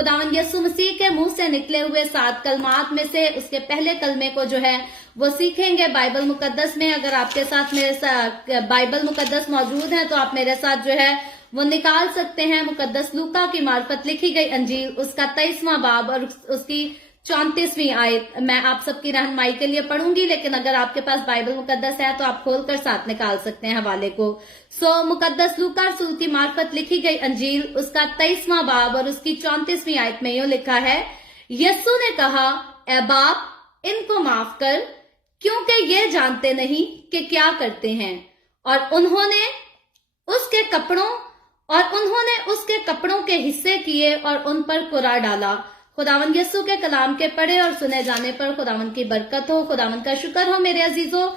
खुदावंद यीशु मसीह के मुंह से निकले हुए 7 कलमात में से उसके पहले कलमे को जो है वो सीखेंगे बाइबल मुकद्दस में। अगर आपके साथ मेरे साथ बाइबल मुकद्दस मौजूद है तो आप मेरे साथ जो है वो निकाल सकते हैं। मुकद्दस लूका की मार्फत लिखी गई अंजील उसका 23वां बाब और उसकी 34वीं आयत मैं आप सबकी रहनुमाई के लिए पढ़ूंगी, लेकिन अगर आपके पास बाइबल मुकद्दस है तो आप खोलकर साथ निकाल सकते हैं हवाले को। मुकद्दस लूका रसूल की मार्फत लिखी गई अंजील उसका 23वां बाब और उसकी 34वीं आयत में यूं लिखा है, यीशु ने कहा, ए बाप इनको माफ कर क्योंकि ये जानते नहीं कि क्या करते हैं। और उन्होंने उसके कपड़ों के हिस्से किए और उन पर कुरा डाला। खुदावंद यीशु के कलाम के पढ़े और सुने जाने पर खुदावंद की बरकत हो। खुदावंद का शुक्र हो मेरे अजीजों।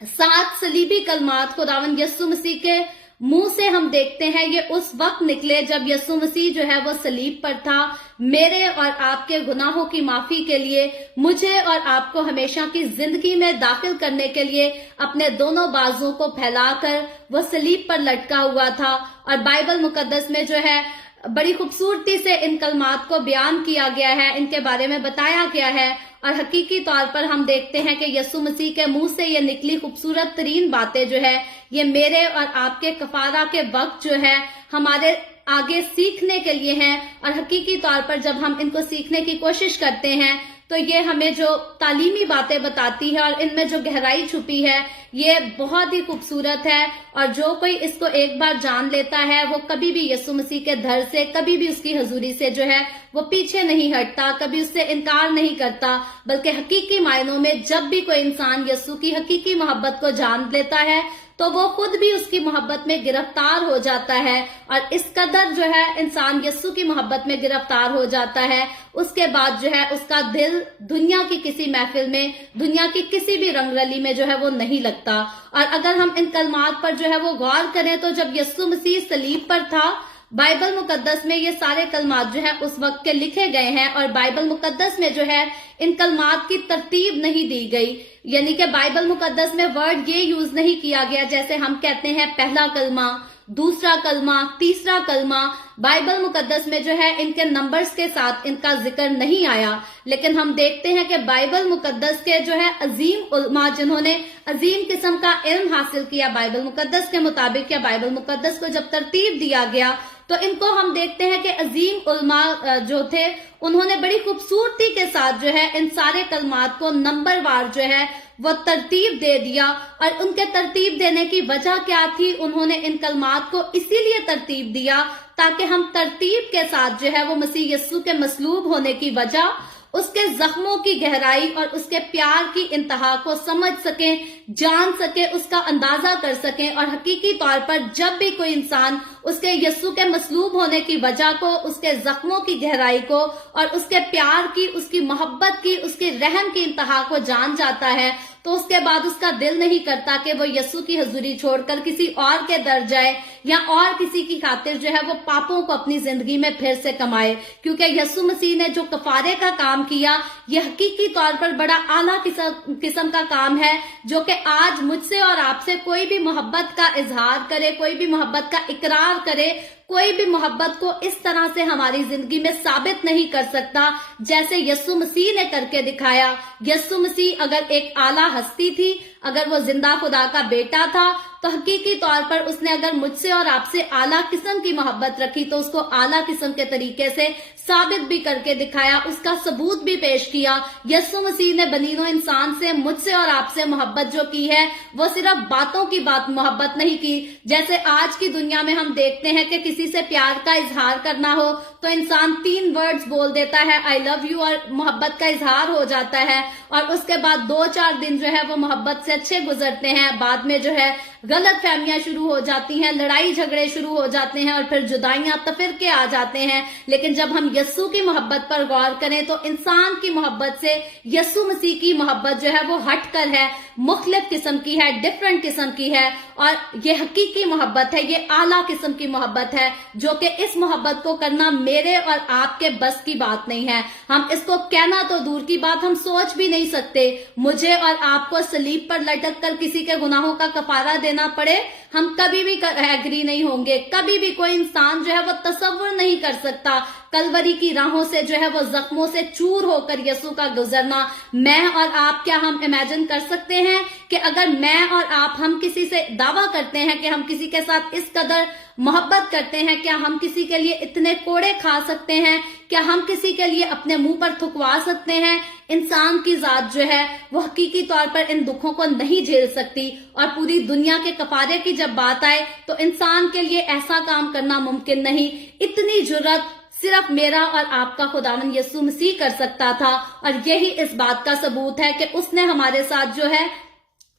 7 सलीबी कलमात खुदावंद यीशु मसीह के मुंह से हम देखते हैं ये उस वक्त निकले जब यीशु मसीह जो है वो सलीब पर था, मेरे और आपके गुनाहों की माफी के लिए, मुझे और आपको हमेशा की जिंदगी में दाखिल करने के लिए अपने दोनों बाजुओं को फैलाकर वो सलीब पर लटका हुआ था। और बाइबल मुकद्दस में जो है बड़ी खूबसूरती से इन कलमात को बयान किया गया है, इनके बारे में बताया गया है। और हकीकी तौर पर हम देखते हैं कि यीशु मसीह के मुंह से ये निकली खूबसूरत तरीन बातें जो है ये मेरे और आपके कफारा के वक्त जो है हमारे आगे सीखने के लिए हैं। और हकीकी तौर पर जब हम इनको सीखने की कोशिश करते हैं तो ये हमें जो तालीमी बातें बताती है और इनमें जो गहराई छुपी है ये बहुत ही खूबसूरत है। और जो कोई इसको एक बार जान लेता है वो कभी भी यीशु मसीह के दर से, कभी भी उसकी हजूरी से जो है वो पीछे नहीं हटता, कभी उससे इनकार नहीं करता, बल्कि हकीकी मायनों में जब भी कोई इंसान यीशु की हकीकी मोहब्बत को जान लेता है तो वो खुद भी उसकी मोहब्बत में गिरफ्तार हो जाता है। और इस कदर जो है इंसान यीशु की मोहब्बत में गिरफ्तार हो जाता है, उसके बाद जो है उसका दिल दुनिया की किसी महफिल में, दुनिया की किसी भी रंगरली में जो है वो नहीं लगता। और अगर हम इन कलमात पर जो है वो गौर करें तो जब यीशु मसीह सलीब पर था, बाइबल मुकद्दस में ये सारे कलमात जो है उस वक्त के लिखे गए हैं। और बाइबल मुकद्दस में जो है इन कलमात की तरतीब नहीं दी गई, यानी कि बाइबल मुकद्दस में वर्ड ये यूज नहीं किया गया जैसे हम कहते हैं पहला कलमा, दूसरा कलमा, तीसरा कलमा। बाइबल मुकद्दस में जो है इनके नंबर्स के साथ इनका जिक्र नहीं आया, लेकिन हम देखते हैं कि बाइबल मुकद्दस के जो है अजीम उलमा जिन्होंने अजीम किस्म का इल्म हासिल किया बाइबल मुकद्दस के मुताबिक, या बाइबल मुकद्दस को जब तरतीब दिया गया तो इनको हम देखते हैं कि अजीम उलमा जो थे उन्होंने बड़ी खूबसूरती के साथ जो है इन सारे कलमात को नंबरवार जो है वो तरतीब दे दिया। और उनके तरतीब देने की वजह क्या थी? उन्होंने इन कलमात को इसीलिए तरतीब दिया ताकि हम तरतीब के साथ जो है वो मसीह यीशु के मसलूब होने की वजह, उसके जख्मों की गहराई और उसके प्यार की इंतहा को समझ सकें, जान सके, उसका अंदाजा कर सकें। और हकीकी तौर पर जब भी कोई इंसान उसके यीशु के मसलूब होने की वजह को, उसके जख्मों की गहराई को और उसके प्यार की, उसकी मोहब्बत की, उसके रहम की इंतहा को जान जाता है तो उसके बाद उसका दिल नहीं करता कि वो यीशु की हजूरी छोड़कर किसी और के दर जाए या और किसी की खातिर जो है वो पापों को अपनी जिंदगी में फिर से कमाए। क्योंकि यीशु मसीह ने जो कफारे का काम किया ये हकीकी तौर पर बड़ा आला किस्म का काम है, जो कि आज मुझसे और आपसे कोई भी मोहब्बत का इजहार करे, कोई भी मोहब्बत का इकरार करे, कोई भी मोहब्बत को इस तरह से हमारी जिंदगी में साबित नहीं कर सकता जैसे यीशु मसीह ने करके दिखाया। यीशु मसीह अगर एक आला हस्ती थी, अगर वो जिंदा खुदा का बेटा था, तो हकीकी तौर पर उसने अगर मुझसे और आपसे आला किस्म की मोहब्बत रखी तो उसको आला किस्म के तरीके से साबित भी करके दिखाया, उसका सबूत भी पेश किया। यीशु मसीह ने बनीनो इंसान से, मुझसे और आपसे मोहब्बत जो की है वो सिर्फ बातों की बात मोहब्बत नहीं की। जैसे आज की दुनिया में हम देखते हैं कि किसी से प्यार का इजहार करना हो तो इंसान 3 वर्ड्स बोल देता है, आई लव यू, और मोहब्बत का इजहार हो जाता है। और उसके बाद 2-4 दिन जो है वो मोहब्बत से अच्छे गुजरते हैं, बाद में जो है गलत फहमियां शुरू हो जाती हैं, लड़ाई झगड़े शुरू हो जाते हैं और फिर जुदाइयां तफिरके आ जाते हैं। लेकिन जब हम यीशु की मोहब्बत पर गौर करें तो इंसान की मोहब्बत से यीशु मसीह की मोहब्बत जो है वो हटकर है, मुख्तलिफ किस्म की है, डिफरेंट किस्म की है। और ये हकीकी मोहब्बत है, ये आला किस्म की मोहब्बत है, जो कि इस मोहब्बत को करना मेरे और आपके बस की बात नहीं है। हम इसको कहना तो दूर की बात, हम सोच भी नहीं सकते। मुझे और आपको सलीब पर लटक कर किसी के गुनाहों का कफारा देना पड़े, हम कभी भी एग्री नहीं होंगे। कभी भी कोई इंसान जो है वो तसव्वुर नहीं कर सकता कलवरी की राहों से जो है वो जख्मों से चूर होकर यीशु का गुजरना, मैं और आप क्या हम इमेजिन कर सकते हैं कि अगर मैं और आप हम किसी से दावा करते हैं कि हम किसी के साथ इस कदर मोहब्बत करते हैं, क्या हम किसी के लिए इतने कोड़े खा सकते हैं? क्या हम किसी के लिए अपने मुंह पर थुकवा सकते हैं? इंसान की जात जो है वो हकीकी तौर पर इन दुखों को नहीं झेल सकती, और पूरी दुनिया के कफारे की जब बात आए तो इंसान के लिए ऐसा काम करना मुमकिन नहीं। इतनी जुर्रत सिर्फ मेरा और आपका खुदावंद यीशु मसीह कर सकता था, और यही इस बात का सबूत है कि उसने हमारे साथ जो है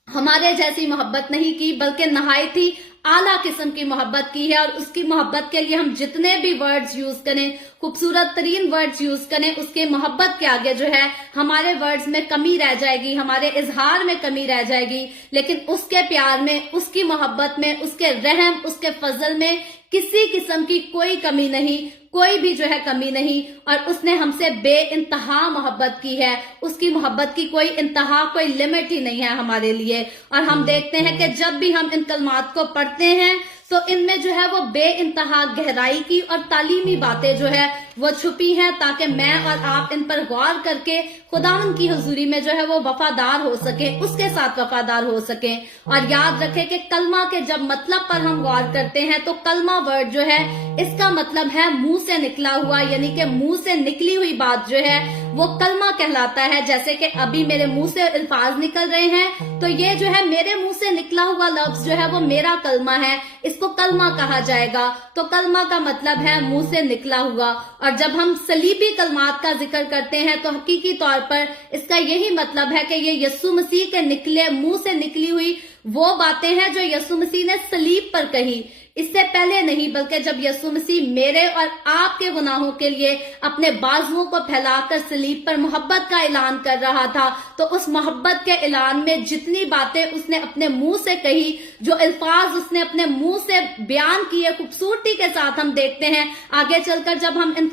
हमारे जैसी मोहब्बत नहीं की, बल्कि नहायत ही आला किस्म की मोहब्बत की है। और उसकी मोहब्बत के लिए हम जितने भी वर्ड्स यूज करें, खूबसूरत तरीन वर्ड्स यूज करें, उसके मोहब्बत के आगे जो है हमारे वर्ड्स में कमी रह जाएगी, हमारे इजहार में कमी रह जाएगी। लेकिन उसके प्यार में, उसकी मोहब्बत में, उसके रहम, उसके फजल में किसी किस्म की कोई कमी नहीं, कोई भी जो है कमी नहीं। और उसने हमसे बेइंतहा मोहब्बत की है, उसकी मोहब्बत की कोई इंतहा, कोई लिमिट ही नहीं है हमारे लिए। और हम देखते हैं कि जब भी हम इन कलमात को पढ़ते हैं तो इनमें जो है वो बेइंतहा गहराई की और तालीमी बातें जो है वो छुपी हैं, ताकि मैं और आप इन पर गौर करके खुदावंद की हुजूरी में जो है वो वफादार हो सके, उसके साथ वफादार हो सके। और याद रखें कि कलमा के जब मतलब पर हम गौर करते हैं तो कलमा वर्ड जो है इसका मतलब है मुंह से निकला हुआ, यानी कि मुंह से निकली हुई बात जो है वो कलमा कहलाता है। जैसे कि अभी मेरे मुंह से अल्फाज निकल रहे हैं तो ये जो है मेरे मुंह से निकला हुआ लफ्ज जो है वो मेरा कलमा है, इसको कलमा कहा जाएगा। तो कलमा का मतलब है मुंह से निकला हुआ। और जब हम सलीबी कलमात का जिक्र करते हैं तो हकीकी तौर पर इसका यही मतलब है कि ये यीशु मसीह के निकले मुंह से निकली हुई वो बातें हैं जो यीशु मसीह ने सलीब पर कही, इससे पहले नहीं, बल्कि जब यीशु मसीह मेरे और आपके गुनाहों के लिए अपने बाजुओं को फैलाकर सलीब पर मोहब्बत का ऐलान कर रहा था, तो उस मोहब्बत के ऐलान में जितनी बातें उसने अपने मुंह से कही, जो अल्फाज उसने अपने मुंह से बयान किए, खूबसूरती के साथ हम देखते हैं। आगे चलकर जब हम इन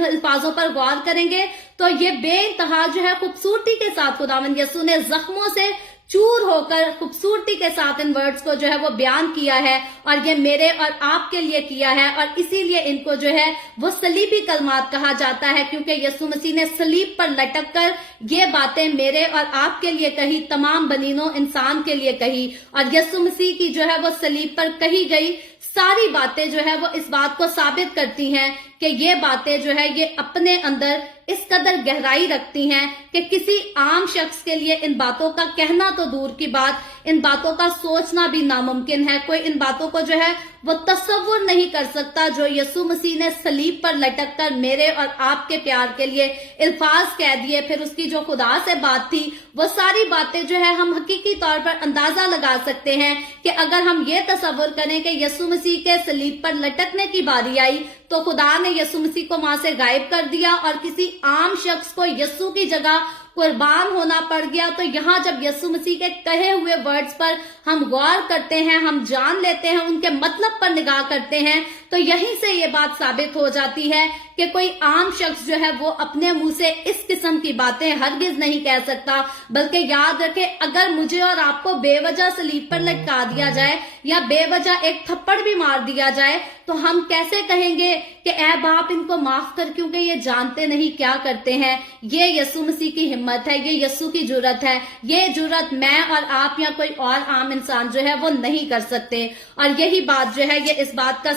अल्फाजों पर गौर करेंगे तो ये बेइंतहा जो है खूबसूरती के साथ खुदावंद यीशु ने जख्मों से चूर होकर खूबसूरती के साथ इन वर्ड्स को जो है वो बयान किया है, और ये मेरे और आपके लिए किया है। और इसीलिए इनको जो है वो सलीबी कलमात कहा जाता है, क्योंकि यीशु मसीह ने सलीब पर लटक कर ये बातें मेरे और आपके लिए कही, तमाम बनीनो इंसान के लिए कही। और यीशु मसीह की जो है वो सलीब पर कही गई सारी बातें जो है वो इस बात को साबित करती हैं कि ये बातें जो है ये अपने अंदर इस कदर गहराई रखती हैं कि किसी आम शख्स के लिए इन बातों का कहना तो दूर की बात, इन बातों का सोचना भी नामुमकिन है। कोई इन बातों को जो है वो तस्वुर नहीं कर सकता जो यीशु मसीह ने सलीब पर लटक कर मेरे और आपके प्यार के लिए अल्फाज कह दिए। फिर उसकी जो खुदा से बात थी वो सारी बातें जो है हम हकीकी तौर पर अंदाजा लगा सकते हैं कि अगर हम ये तस्वुर करें कि यीशु मसीह के सलीब पर लटकने की बारी आई तो खुदा ने यीशु मसीह को वहां से गायब कर दिया और किसी आम शख्स को यीशु की जगह कुर्बान होना पड़ गया। तो यहाँ जब यीशु मसीह के कहे हुए वर्ड्स पर हम गौर करते हैं, हम जान लेते हैं, उनके मतलब पर निगाह करते हैं, तो यहीं से ये बात साबित हो जाती है कि कोई आम शख्स जो है वो अपने मुंह से इस किस्म की बातें हरगिज नहीं कह सकता। बल्कि याद रखे, अगर मुझे और आपको बेवजह सलीब पर लटका दिया जाए या बेवजह एक थप्पड़ भी मार दिया जाए तो हम कैसे कहेंगे कि ऐ बाप इनको माफ कर, क्योंकि ये जानते नहीं क्या करते हैं। ये यीशु मसीह की हिम्मत है, ये यीशु की जुर्रत है। ये जुर्रत मैं और आप या कोई और आम इंसान जो है वो नहीं कर सकते। और यही बात जो है ये इस बात का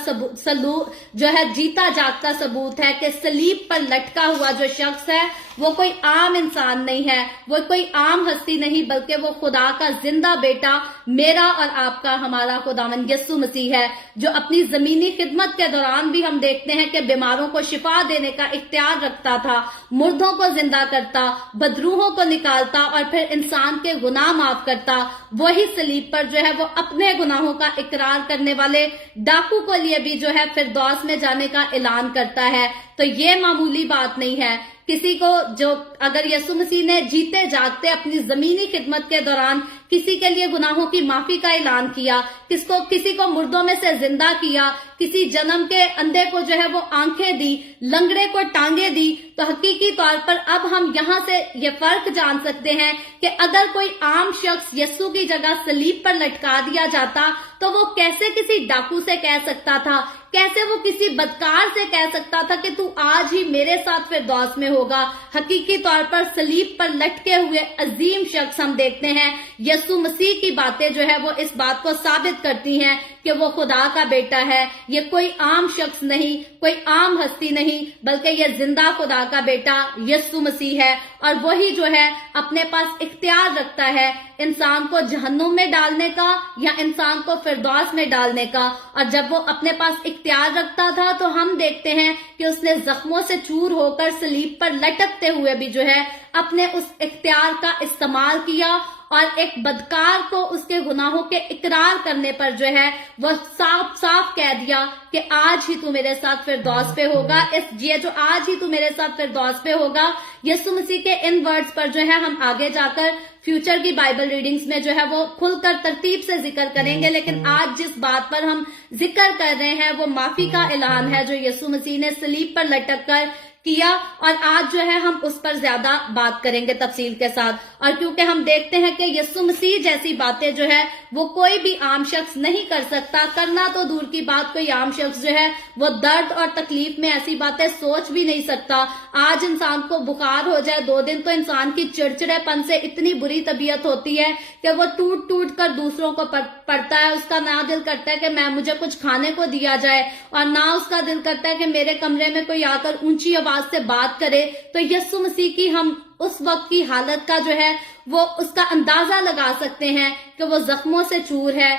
जो है जीता जागता सबूत है कि सलीब पर लटका हुआ जो शख्स है वो कोई आम इंसान नहीं है, वो कोई आम हस्ती नहीं, बल्कि वो खुदा का जिंदा बेटा, मेरा और आपका, हमारा खुदावंद यीशु मसीह है, जो अपनी जमीनी खिदमत के दौरान भी हम देखते हैं कि बीमारों को शिफा देने का इख्तियार रखता था, मुर्दों को जिंदा करता, बदरूहों को निकालता और फिर इंसान के गुनाह माफ करता। वही सलीब पर जो है वो अपने गुनाहों का इकरार करने वाले डाकू को लिए भी जो है फिरदौस में जाने का ऐलान करता है। तो ये मामूली बात नहीं है। किसी को जो अगर यीशु मसीह ने जीते जागते अपनी जमीनी खिदमत के दौरान किसी के लिए गुनाहों की माफी का ऐलान किया, किसी को मुर्दों में से जिंदा किया, किसी जन्म के अंधे को जो है वो आंखें दी, लंगड़े को टांगे दी, तो हकीकी तौर पर अब हम यहाँ से ये फर्क जान सकते हैं कि अगर कोई आम शख्स यीशु की जगह सलीब पर लटका दिया जाता तो वो कैसे किसी डाकू से कह सकता था कैसे वो किसी बदकार से कह सकता था कि तू आज ही मेरे साथ फिरदौस में होगा। हकीकी तौर पर सलीब पर लटके हुए अजीम शख्स हम देखते हैं। यीशु मसीह की बातें जो है वो इस बात को साबित करती हैं कि वो खुदा का बेटा है। ये कोई आम शख्स नहीं, कोई आम हस्ती नहीं, बल्कि ये जिंदा खुदा का बेटा यीशु मसीह है। और वही जो है अपने पास इख्तियार रखता है इंसान को जहन्नुम में डालने का या इंसान को फिरदौस में डालने का। और जब वो अपने पास इख्तियार रखता था तो हम देखते हैं कि उसने जख्मों से चूर होकर सलीब पर लटकते हुए भी जो है अपने उस इख्तियार का इस्तेमाल किया और एक बदकार को उसके गुनाहों के इकरार करने पर जो है वह साफ साफ कह दिया कि आज ही तू मेरे साथ फिरदौस पे होगा। ये जो आज ही तू मेरे साथ फिरदौस पे होगा, यीशु मसीह के इन वर्ड्स पर जो है हम आगे जाकर फ्यूचर की बाइबल रीडिंग्स में जो है वो खुलकर तरतीब से जिक्र करेंगे। लेकिन आज जिस बात पर हम जिक्र कर रहे हैं वो माफी का ऐलान है जो यीशु मसीह ने सलीब पर लटक कर किया। और आज जो है हम उस पर ज्यादा बात करेंगे तफसील के साथ। और क्योंकि हम देखते हैं कि यीशु मसीह जैसी बातें जो है वो कोई भी आम शख्स नहीं कर सकता, करना तो दूर की बात, कोई आम शख्स जो है वो दर्द और तकलीफ में ऐसी बातें सोच भी नहीं सकता। आज इंसान को बुखार हो जाए 2 दिन तो इंसान की चिड़चिड़ेपन से इतनी बुरी तबीयत होती है कि वो टूट टूट कर दूसरों को पड़ता है। उसका ना दिल करता है कि मुझे कुछ खाने को दिया जाए और ना उसका दिल करता है कि मेरे कमरे में कोई आकर ऊंची आवाज से बात करे। तो यीशु मसीह की हम उस वक्त की हालत का जो है वो उसका अंदाजा लगा सकते हैं कि वो जख्मों से चूर है,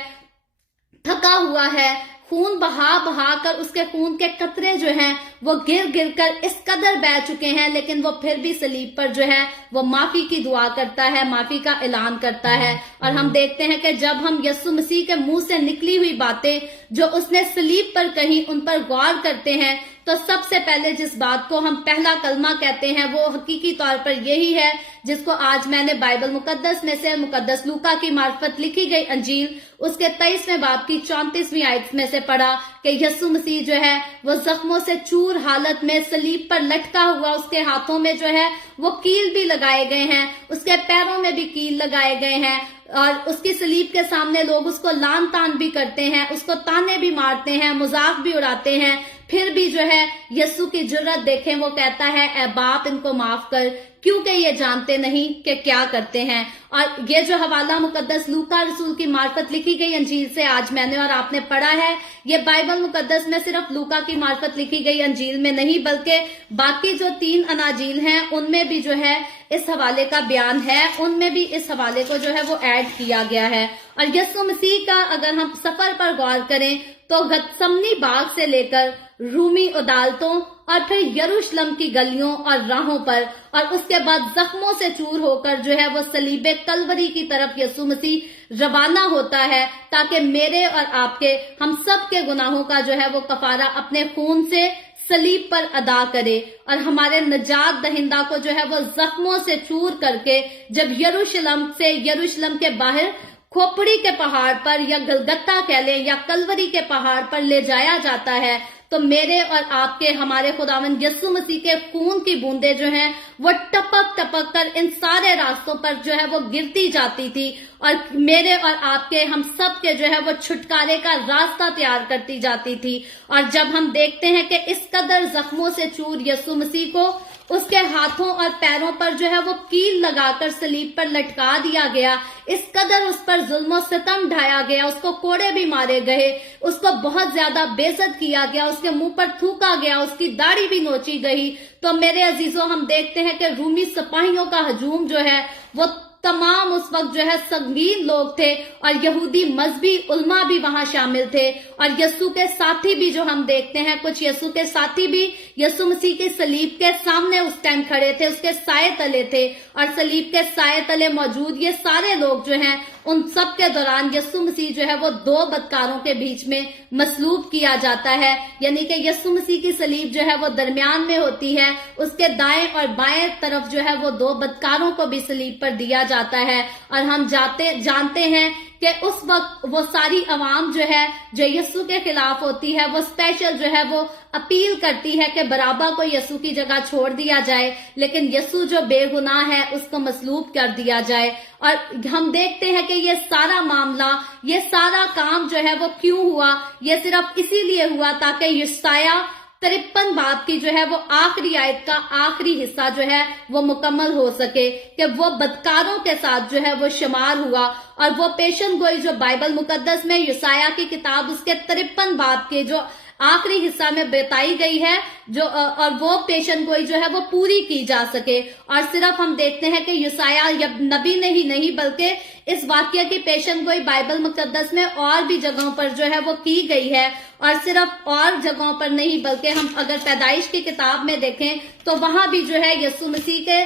थका हुआ है, खून बहा बहा कर उसके खून के कतरे जो हैं वो गिर गिर कर इस कदर बह चुके हैं, लेकिन वो फिर भी सलीब पर जो है वो माफी की दुआ करता है, माफी का ऐलान करता है। और हम देखते हैं कि जब हम यीशु मसीह के मुंह से निकली हुई बातें जो उसने सलीब पर कही उन पर गौर करते हैं तो सबसे पहले जिस बात को हम पहला कलमा कहते हैं वो हकीकी तौर पर यही है जिसको आज मैंने बाइबल मुकद्दस में से मुकद्दस लूका की मार्फत लिखी गई अंजील उसके 23वें बाब की 34वीं आयत में से पढ़ा कि यीशु मसीह जो है वो जख्मों से चूर हालत में सलीब पर लटका हुआ, उसके हाथों में जो है वो कील भी लगाए गए हैं, उसके पैरों में भी कील लगाए गए हैं और उसकी सलीब के सामने लोग उसको लान तान भी करते हैं, उसको ताने भी मारते हैं, मजाक भी उड़ाते हैं। फिर भी जो है यीशु की जुर्रत देखें, वो कहता है ऐ बाप इनको माफ कर क्योंकि ये जानते नहीं कि क्या करते हैं। और ये जो हवाला मुकद्दस लूका रसूल की मार्फत लिखी गई अंजील से आज मैंने और आपने पढ़ा है, ये बाइबल मुकद्दस में सिर्फ लूका की मार्फत लिखी गई अंजील में नहीं बल्कि बाकी जो 3 अनाजील हैं उनमें भी जो है इस हवाले का बयान है, उनमें भी इस हवाले को जो है वो ऐड किया गया है। और यीशु मसीह का अगर हम सफर पर गौर करें तो गतसमनी बाग से लेकर रूमी अदालतों और फिर यरूशलेम की गलियों और राहों पर और उसके बाद जख्मों से चूर होकर जो है वो सलीबे कलवरी की तरफ यीशु मसीह रवाना होता है ताकि मेरे और आपके हम सब के गुनाहों का जो है वो कफारा अपने खून से सलीब पर अदा करे और हमारे निजात दहिंदा को जो है वो जख्मों से चूर करके जब यरूशलेम के बाहर खोपड़ी के पहाड़ पर या गलगत्ता कह लें या कलवरी के पहाड़ पर ले जाया जाता है तो मेरे और आपके हमारे खुदावंद यीशु मसीह के खून की बूंदें जो हैं वो टपक टपक कर इन सारे रास्तों पर जो है वो गिरती जाती थी और मेरे और आपके हम सब के जो है वो छुटकारे का रास्ता तैयार करती जाती थी। और जब हम देखते हैं कि इस कदर जख्मों से चूर यीशु मसीह को उसके हाथों और पैरों पर जो है वो कील लगाकर सलीब पर लटका दिया गया, इस कदर उस पर जुल्म सितम ढाया गया, उसको कोड़े भी मारे गए, उसको बहुत ज्यादा बेइज्जत किया गया, उसके मुंह पर थूका गया, उसकी दाढ़ी भी नोची गई। तो मेरे अजीजों हम देखते हैं कि रूमी सिपाहियों का हजूम जो है वो तमाम उस वक्त जो है संगीन लोग थे और यहूदी मजहबी उल्मा भी वहां शामिल थे और यीशु के साथी भी जो हम देखते हैं कुछ यीशु के साथी भी यीशु मसीह की सलीब के सामने उस टाइम खड़े थे, उसके साए तले थे और सलीब के साए तले मौजूद ये सारे लोग जो हैं उन सब के दौरान यीशु मसीह जो है वो 2 बदकारों के बीच में मसलूब किया जाता है, यानी कि यीशु मसीह की सलीब जो है वो दरमियान में होती है, उसके दाएं और बाएं तरफ जो है वो 2 बदकारों को भी सलीब पर दिया जाता है। और हम जानते हैं کہ اس وقت وہ ساری عوام جو ہے جو یسوع کے خلاف ہوتی ہے وہ اسپیشل جو ہے وہ اپیل کرتی ہے کہ برابا کو یسوع کی جگہ چھوڑ دیا جائے، لیکن یسوع جو بے گناہ ہے اس کو مصلوب کر دیا جائے۔ اور ہم دیکھتے ہیں کہ یہ سارا معاملہ، یہ سارا کام جو ہے وہ کیوں ہوا؟ یہ صرف اسی لیے ہوا تاکہ یشعیاہ 53 باب کی جو ہے وہ آخری آیت کا آخری حصہ جو ہے وہ مکمل ہو سکے، کہ وہ بدکاروں کے ساتھ جو ہے وہ شمار ہوا۔ اور وہ پیشن گوئی جو بائبل مقدس میں یشعیاہ کی کتاب اس کے 53 باب کے جو آخری حصہ میں بتائی گئی ہے، اور وہ پیشن گوئی جو ہے وہ پوری کی جا سکے۔ اور صرف ہم دیکھتے ہیں کہ یشعیاہ نبی نے ہی نہیں بلکہ اس واقعہ کی پیشن گوئی بائبل مقدس میں اور بھی جگہوں پر جو ہے وہ کی گئی ہے، اور صرف اور جگہوں پر نہیں بلکہ ہم اگر پیدائش کی کتاب میں دیکھیں تو وہاں بھی جو ہے یسوع مسیح کے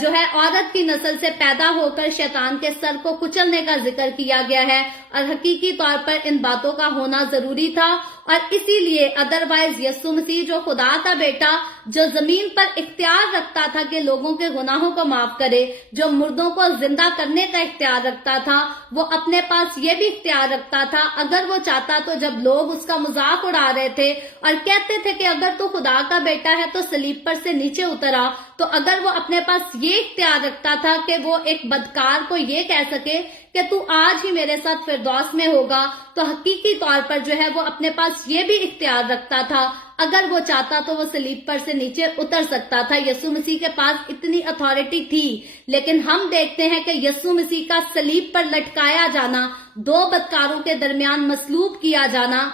جو ہے عورت کی نسل سے پیدا ہو کر شیطان کے سر کو کچلنے کا ذکر کیا گیا ہے، اور حقیقی طور پر ان باتوں کا ہونا ضروری تھا۔ اور اسی لیے ادروائز یسوع مسیح جو خدا کا بیٹا، جو زمین پر اختیار رکھتا تھا کہ لوگوں کے گناہوں کو معاف کرے، جو مردوں کو زندہ کرنے کا اختیار رکھتا تھا، وہ اپنے پاس یہ بھی اختیار رکھتا تھا اگر وہ چاہتا تو جب لوگ اس کا مذاق اڑا رہے تھے اور کہتے تھے کہ اگر تو خدا کا بیٹا ہے تو صلیب پر سے نیچے اترا، تو اگر وہ اپنے پاس یہ اختیار رکھتا تھا کہ وہ ایک بدکار کو یہ کہہ سکے کہ تو آج ہی میرے ساتھ فردوس میں ہوگا، تو حقیقی طور پر جو ہے وہ اپنے پاس یہ بھی اختیار رکھتا تھا اگر وہ چاہتا تو وہ صلیب پر سے نیچے اتر سکتا تھا۔ یسوع مسیح کے پاس اتنی اتھارٹی تھی، لیکن ہم دیکھتے ہیں کہ یسوع مسیح کا صلیب پر لٹکایا جانا، دو بدکاروں کے درمیان مصلوب کیا جانا،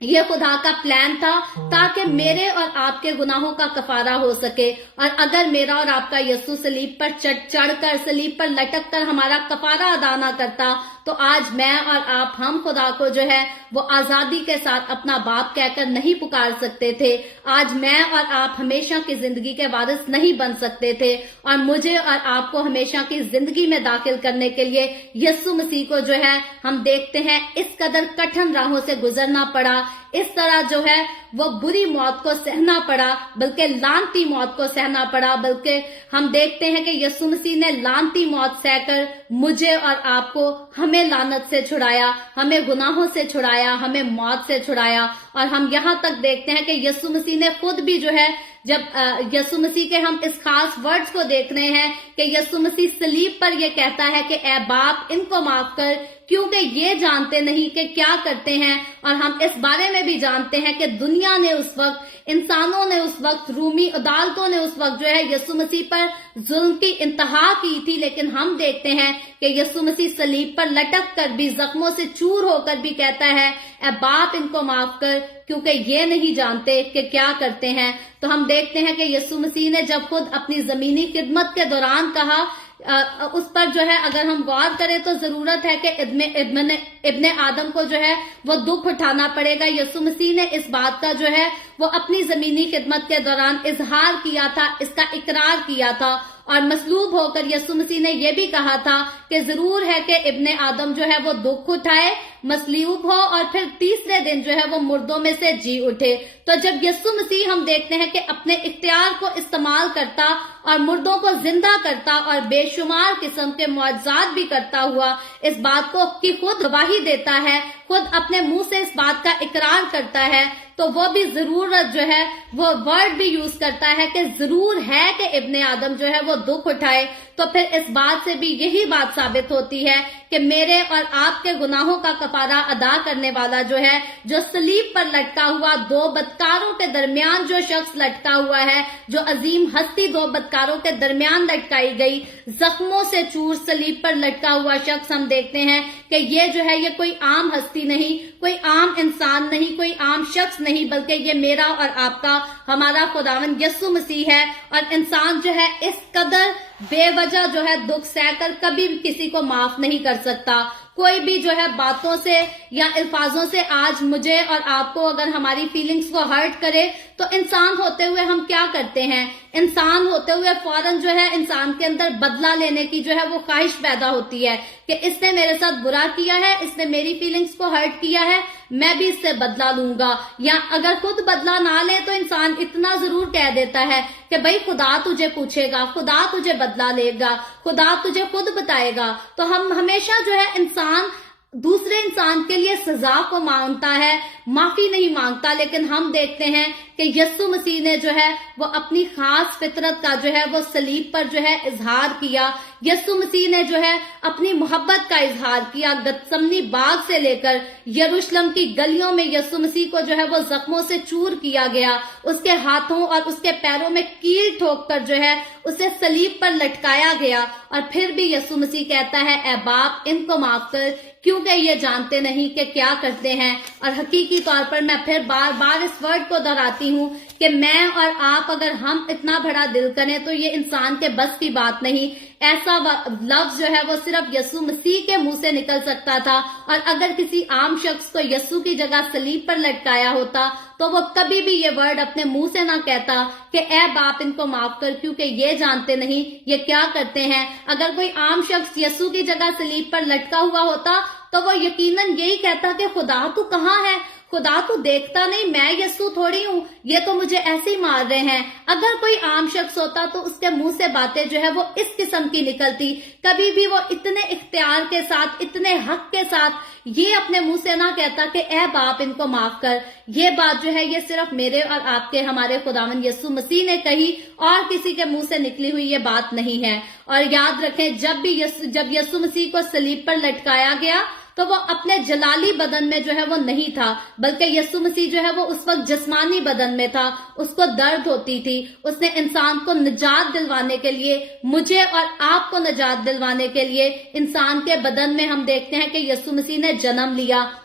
یہ خدا کا پلان تھا تاکہ میرے اور آپ کے گناہوں کا کفارہ ہو سکے۔ اور اگر میرا اور آپ کا یسوع صلیب پر چڑھ کر، صلیب پر لٹک کر ہمارا کفارہ ادا نہ کرتا، تو آج میں اور آپ، ہم خدا کو جو ہے وہ آزادی کے ساتھ اپنا باپ کہہ کر نہیں پکار سکتے تھے۔ آج میں اور آپ ہمیشہ کی زندگی کے وارث نہیں بن سکتے تھے، اور مجھے اور آپ کو ہمیشہ کی زندگی میں داخل کرنے کے لیے یسوع مسیح کو جو ہے ہم دیکھتے ہیں اس قدر کٹھن راہوں سے گزرنا پڑا، اس طرح جو ہے وہ بری موت کو سہنا پڑا، بلکہ لعنتی موت کو سہنا پڑا، بلکہ ہم دیکھتے ہیں کہ یسوع مسیح نے لعنتی موت سہ کر مجھے اور آپ کو، ہمیں لعنت سے چھڑایا، ہمیں گناہوں سے چھڑایا، ہمیں موت سے چھڑایا۔ اور ہم یہاں تک دیکھتے ہیں کہ یسوع مسیح نے خود بھی جو ہے، جب یسوع مسیح کے ہم اس خاص ورڈز کو دیکھ رہے ہیں کہ یسوع مسیح صلیب پر یہ کہتا ہے کہ اے باپ ان کو معاف کر کیونکہ یہ جانتے نہیں کہ کیا کرتے ہیں۔ اور ہم اس بارے میں بھی جانتے ہیں کہ دنیا نے اس وقت، انسانوں نے اس وقت، رومی عدالتوں نے اس وقت جو ہے یسوع مسیح پر ظلم کی انتہا کی تھی، لیکن ہم دیکھتے ہیں کہ یسوع مسیح صلیب پر لٹک کر بھی، زخموں سے چور ہو کر بھی کہتا ہے اے باپ ان کو معاف کر کیونکہ یہ نہیں جانتے کہ کیا کرتے ہیں۔ تو ہم دیکھتے ہیں کہ یسوع مسیح نے جب خود اپنی زمینی خدمت کے دوران کہا، اس پر جو ہے اگر ہم غور کریں تو ضرورت ہے کہ ابن آدم کو جو ہے وہ دکھ اٹھانا پڑے گا۔ یسوع مسیح نے اس بات کا جو ہے وہ اپنی زمینی خدمت کے دوران اظہار کیا تھا، اس کا اقرار کیا تھا، اور مصلوب ہو کر یسوع مسیح نے یہ بھی کہا تھا کہ ضرور ہے کہ ابن آدم جو ہے وہ دکھ اٹھائے، مصلوب ہو، اور پھر تیسرے دن جو ہے وہ مردوں میں سے جی اٹھے۔ تو جب یسوع مسیح ہم دیکھتے ہیں کہ اپنے اختیار کو استعمال کرتا اور مردوں کو زندہ کرتا اور بے شمار قسم کے معجزات بھی کرتا ہوا اس بات کو کی خود گواہی دیتا ہے، خود اپنے منہ سے اس بات کا اقرار کرتا ہے، تو وہ بھی ضرورت جو ہے وہ ورڈ بھی یوز کرتا ہے کہ ضرور ہے کہ ابن آدم جو ہے وہ دکھ اٹھائے۔ تو پھر اس بات سے بھی یہی بات ثابت ہوتی ہے کہ میرے اور آپ کے گناہوں کا کفارہ ادا کرنے والا جو ہے، جو صلیب پر لٹکا ہوا، دو بدکاروں کے درمیان جو شخص لٹکا ہوا ہے، جو عظیم ہستی دو بدکاروں کے درمیان لٹکائی گئی، زخموں سے چور صلیب پر لٹکا ہوا شخص، ہم دیکھتے ہیں کہ یہ جو ہے یہ کوئی عام ہستی نہیں، کوئی عام انسان نہیں، کوئی عام شخص نہیں، بلکہ یہ میرا اور آپ کا، ہمارا خداوند یسوع مسیح ہے۔ اور انسان جو ہے اس قدر بے وجہ جو ہے دکھ سہ کر کبھی بھی کسی کو معاف نہیں کر سکتا۔ کوئی بھی جو ہے باتوں سے یا الفاظوں سے آج مجھے اور آپ کو اگر ہماری فیلنگز کو ہرٹ کرے تو انسان ہوتے ہوئے ہم کیا کرتے ہیں؟ انسان ہوتے ہوئے فوراً جو ہے انسان کے اندر بدلہ لینے کی جو ہے وہ خواہش پیدا ہوتی ہے کہ اس نے میرے ساتھ برا کیا ہے، اس نے میری فیلنگز کو ہرٹ کیا ہے، میں بھی اس سے بدلہ لوں گا۔ یا اگر خود بدلہ نہ لے تو انسان اتنا ضرور کہہ دیتا ہے کہ بھائی خدا تجھے پوچھے گا، خدا تجھے بدلہ لے گا، خدا تجھے خود بتائے گا۔ تو ہم ہمیشہ جو ہے انسان दूसरे इंसान के लिए सजा को मांगता है, माफी नहीं मांगता। लेकिन हम देखते हैं कि यीशु मसीह ने जो है वो अपनी खास फितरत का जो है वो सलीब पर जो है इजहार किया। यीशु मसीह ने जो है अपनी मोहब्बत का इजहार किया। गतसमनी बाग से लेकर यरूशलेम की गलियों में यीशु मसीह को जो है वो जख्मों से चूर किया गया। उसके हाथों और उसके पैरों में कील ठोक कर जो है उसे सलीब पर लटकाया गया। और फिर भी यीशु मसीह कहता है, ऐ बाप इनको माफ कर, क्योंकि ये जानते नहीं कि क्या करते हैं। और हकीकी तौर पर मैं फिर बार बार इस वर्ड को दोहराती हूँ कि मैं और आप अगर हम इतना बड़ा दिल करें तो ये इंसान के बस की बात नहीं। ऐसा लफ्ज जो है वो सिर्फ यीशु मसीह के मुंह से निकल सकता था। और अगर किसी आम शख्स को यीशु की जगह सलीब पर लटकाया होता तो वो कभी भी ये वर्ड अपने मुंह से ना कहता कि ऐ बाप इनको माफ कर, क्योंकि ये जानते नहीं ये क्या करते हैं। अगर कोई आम शख्स यीशु की जगह सलीब पर लटका हुआ होता तो वो यकीनन यही कहता कि खुदा तू कहाँ है, खुदा तू देखता नहीं, मैं यीशु थोड़ी हूँ, ये तो मुझे ऐसे ही मार रहे हैं। अगर कोई आम शख्स होता तो उसके मुंह से बातें जो है वो इस किस्म की निकलती। कभी भी वो इतने इख्तियार के साथ, इतने हक के साथ ये अपने मुंह से ना कहता कि ऐ बाप इनको माफ कर। ये बात जो है ये सिर्फ मेरे और आपके हमारे खुदावंद यीशु मसीह ने कही और किसी के मुंह से निकली हुई ये बात नहीं है। और याद रखें, जब यीशु मसीह को सलीब पर लटकाया गया तो वो अपने जलाली बदन में जो है वो नहीं था, बल्कि यीशु मसीह जो है वो उस वक्त जिस्मानी बदन में था। उसको दर्द होती थी। उसने इंसान को निजात दिलवाने के लिए, मुझे और आपको निजात दिलवाने के लिए इंसान के बदन में हम देखते हैं कि यीशु मसीह ने जन्म लिया।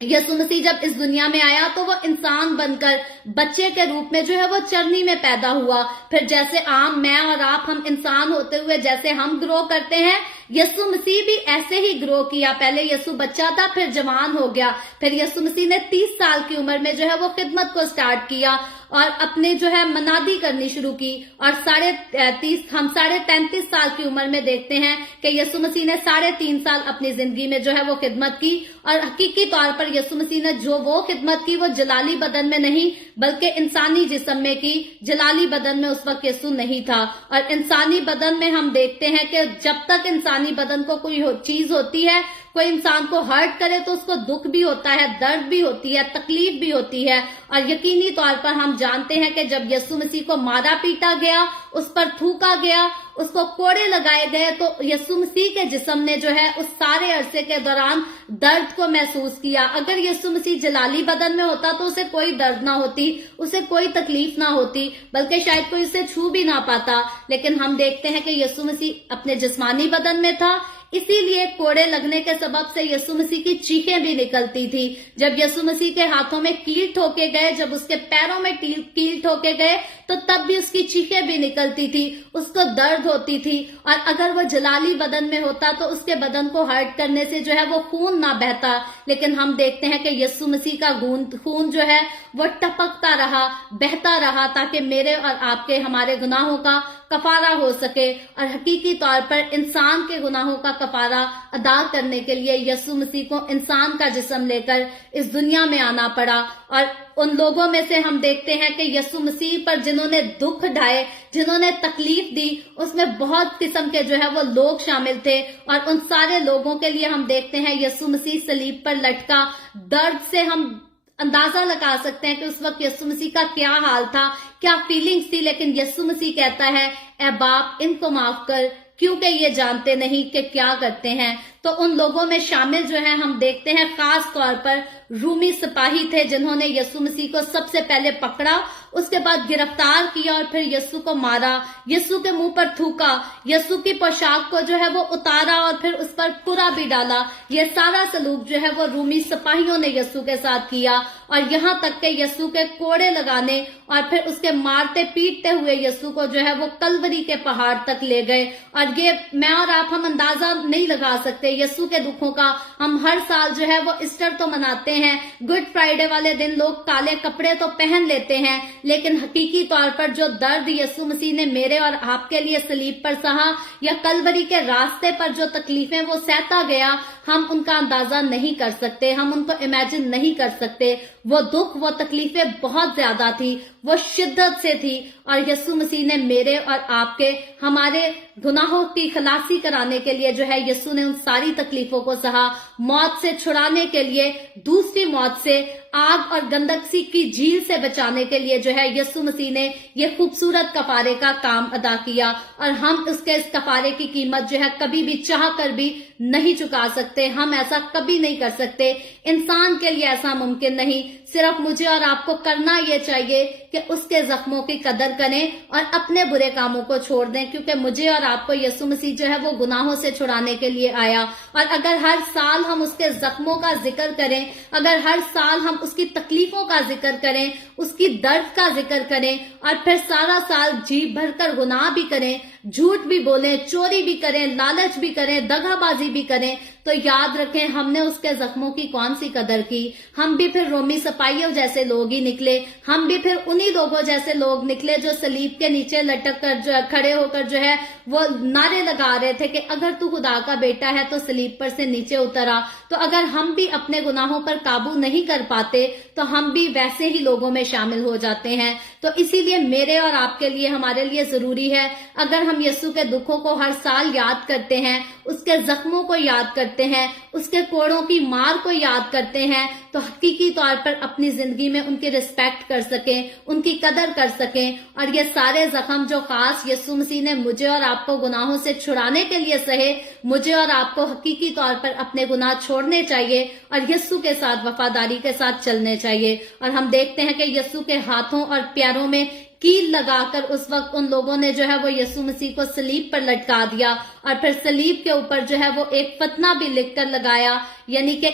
यीशु मसीह जब इस दुनिया में आया तो वो इंसान बनकर बच्चे के रूप में जो है वो चरनी में पैदा हुआ। फिर जैसे आम मैं और आप हम इंसान होते हुए जैसे हम ग्रो करते हैं, यीशु मसीह भी ऐसे ही ग्रो किया। पहले यीशु बच्चा था, फिर जवान हो गया। फिर यीशु मसीह ने 30 साल की उम्र में जो है वो खिदमत को स्टार्ट किया और अपने जो है मनादी करनी शुरू की। और 33 साल की उम्र में देखते हैं कि यीशु मसीह ने 3.5 साल अपनी जिंदगी में जो है वो खिदमत की। और हकीकी तौर पर यीशु मसीह ने जो वो खिदमत की वो जलाली बदन में नहीं बल्कि इंसानी जिस्म में की। जलाली बदन में उस वक्त यीशु नहीं था। और इंसानी बदन में हम देखते हैं कि जब तक इंसानी बदन को कोई चीज होती है, कोई इंसान को हर्ट करे तो उसको दुख भी होता है, दर्द भी होती है, तकलीफ भी होती है। और यकीनी तौर पर हम जानते हैं कि जब यीशु मसीह को मारा पीटा गया, उस पर थूका गया, उसको कोड़े लगाए गए, तो यीशु मसीह के जिस्म ने जो है उस सारे अरसे के दौरान दर्द को महसूस किया। अगर यीशु मसीह जलाली बदन में होता तो उसे कोई दर्द ना होती, उसे कोई तकलीफ ना होती, बल्कि शायद कोई उसे छू भी ना पाता। लेकिन हम देखते हैं कि यीशु मसीह अपने जिस्मानी बदन में था, इसीलिए कोड़े लगने के सबब से यीशु मसीह की चीखें भी निकलती थी। जब यीशु मसीह के हाथों में कील ठोके गए, जब उसके पैरों में कील ठोके गए, तो तब भी उसकी चीखें भी निकलती थी, उसको दर्द होती थी। और अगर वो जलाली बदन में होता तो उसके बदन को हर्ट करने से जो है वो खून ना बहता। लेकिन हम देखते हैं कि यीशु मसीह का खून जो है वो टपकता रहा, बहता रहा, ताकि मेरे और आपके हमारे गुनाहों का कफारा हो सके। और हकीकी तौर पर इंसान के गुनाहों का कफारा अदा करने के लिए यीशु मसीह को इंसान का जिस्म लेकर इस दुनिया में आना पड़ा। और उन लोगों में से हम देखते हैं कि यीशु मसीह पर जिन्होंने दुख ढाए, जिन्होंने तकलीफ दी, उसमें बहुत किस्म के जो है वो लोग शामिल थे। और उन सारे लोगों के लिए हम देखते हैं यीशु मसीह सलीब पर लटका। दर्द से हम अंदाजा लगा सकते हैं कि उस वक्त यीशु मसीह का क्या हाल था, क्या फीलिंग्स थी। लेकिन यीशु मसीह कहता है, ऐ बाप इनको माफ कर, क्योंकि ये जानते नहीं कि क्या करते हैं। तो उन लोगों में शामिल जो है हम देखते हैं खास तौर पर रूमी सिपाही थे, जिन्होंने यीशु मसीह को सबसे पहले पकड़ा, उसके बाद गिरफ्तार किया और फिर यीशु को मारा, यीशु के मुंह पर थूका, यीशु की पोशाक को जो है वो उतारा और फिर उस पर कुरा भी डाला। ये सारा सलूक जो है वो रूमी सिपाहियों ने यीशु के साथ किया। और यहाँ तक के यीशु के कोड़े लगाने और फिर उसके मारते पीटते हुए यीशु को जो है वो कलवरी के पहाड़ तक ले गए। और ये मैं और आप हम अंदाजा नहीं लगा सकते यीशु के दुखों का। हम हर साल जो है वो ईस्टर तो मनाते हैं, गुड फ्राइडे वाले दिन लोग काले कपड़े तो पहन लेते हैं, लेकिन हकीकी तौर पर जो दर्द यीशु मसीह ने मेरे और आपके लिए सलीब पर सहा, या कलवरी के रास्ते पर जो तकलीफें वो सहता गया, हम उनका अंदाजा नहीं कर सकते, हम उनको इमेजिन नहीं कर सकते। वो दुख, वो तकलीफें बहुत ज्यादा थी, वो शिद्दत से थी। और यीशु मसीह ने मेरे और आपके हमारे गुनाहों की खलासी कराने के लिए जो है यीशु ने उन सारी सारी तकलीफों को सहा, मौत से छुड़ाने के लिए, दूसरी मौत से, आग और गंदगी की झील से बचाने के लिए जो है यीशु मसीह ने ये खूबसूरत कफारे का काम अदा किया। और हम उसके इस कफारे की कीमत जो है कभी भी चाह कर भी नहीं चुका सकते। हम ऐसा कभी नहीं कर सकते, इंसान के लिए ऐसा मुमकिन नहीं। सिर्फ मुझे और आपको करना ये चाहिए कि उसके जख्मों की कदर करें और अपने बुरे कामों को छोड़ दें, क्योंकि मुझे और आपको यीशु मसीह जो है वो गुनाहों से छुड़ाने के लिए आया। और अगर हर साल हम उसके जख्मों का जिक्र करें, अगर हर साल हम उसकी तकलीफों का जिक्र करें, उसकी दर्द का जिक्र करें और फिर सारा साल जी भरकर गुनाह भी करें, झूठ भी बोलें, चोरी भी करें, लालच भी करें, दगाबाजी भी करें, तो याद रखें हमने उसके जख्मों की कौन सी कदर की। हम भी फिर रोमी सपाइयों जैसे लोग ही निकले, हम भी फिर उन्हीं लोगों जैसे लोग निकले जो सलीब के नीचे लटक कर जो खड़े होकर जो है वो नारे लगा रहे थे कि अगर तू खुदा का बेटा है तो सलीब पर से नीचे उतर आ। तो अगर हम भी अपने गुनाहों पर काबू नहीं कर पाते तो हम भी वैसे ही लोगों में शामिल हो जाते हैं। तो इसीलिए मेरे और आपके लिए, हमारे लिए जरूरी है, अगर हम यीशु के दुखों को हर साल याद करते हैं, उसके जख्मों को याद करते हैं, उसके कोड़ों की मार को याद करते हैं, तो हकीकी तौर पर अपनी जिंदगी में उनकी रिस्पेक्ट कर सकें, उनकी कदर कर सकें। और ये सारे जख्म जो खास यीशु मसीह ने मुझे और आपको गुनाहों से छुड़ाने के लिए सहे, मुझे और आपको हकीकी तौर पर अपने गुनाह छोड़ने चाहिए और यीशु के साथ वफादारी के साथ चलने चाहिए। और हम देखते हैं कि यीशु के हाथों और पैरों में कील लगाकर उस वक्त उन लोगों ने जो है वो यीशु मसीह को सलीब पर लटका दिया और फिर सलीब के ऊपर जो है वो एक फतना भी लिखकर लगाया, यानी कि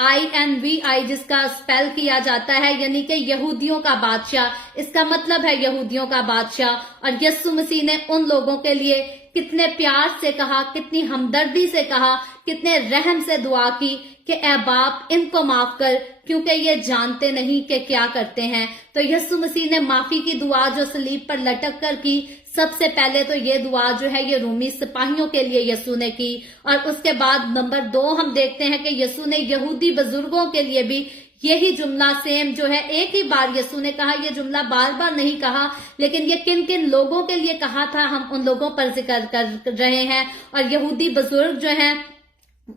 INVI जिसका स्पेल किया जाता है, यानी कि यहूदियों का बादशाह। इसका मतलब है यहूदियों का बादशाह। और यीशु मसीह ने उन लोगों के लिए कितने प्यार से कहा, कितनी हमदर्दी से कहा, कितने रहम से दुआ की कि ऐ बाप इनको माफ कर, क्योंकि ये जानते नहीं कि क्या करते हैं। तो यीशु मसीह ने माफी की दुआ जो सलीब पर लटक कर की, सबसे पहले तो ये दुआ जो है ये रोमी सिपाहियों के लिए यीशु ने की। और उसके बाद नंबर 2 हम देखते हैं कि यीशु ने यहूदी बुजुर्गों के लिए भी यही जुमला सेम जो है एक ही बार यीशु ने कहा, ये जुमला बार बार नहीं कहा, लेकिन ये किन किन लोगों के लिए कहा था हम उन लोगों पर जिक्र कर रहे हैं। और यहूदी बुजुर्ग जो हैं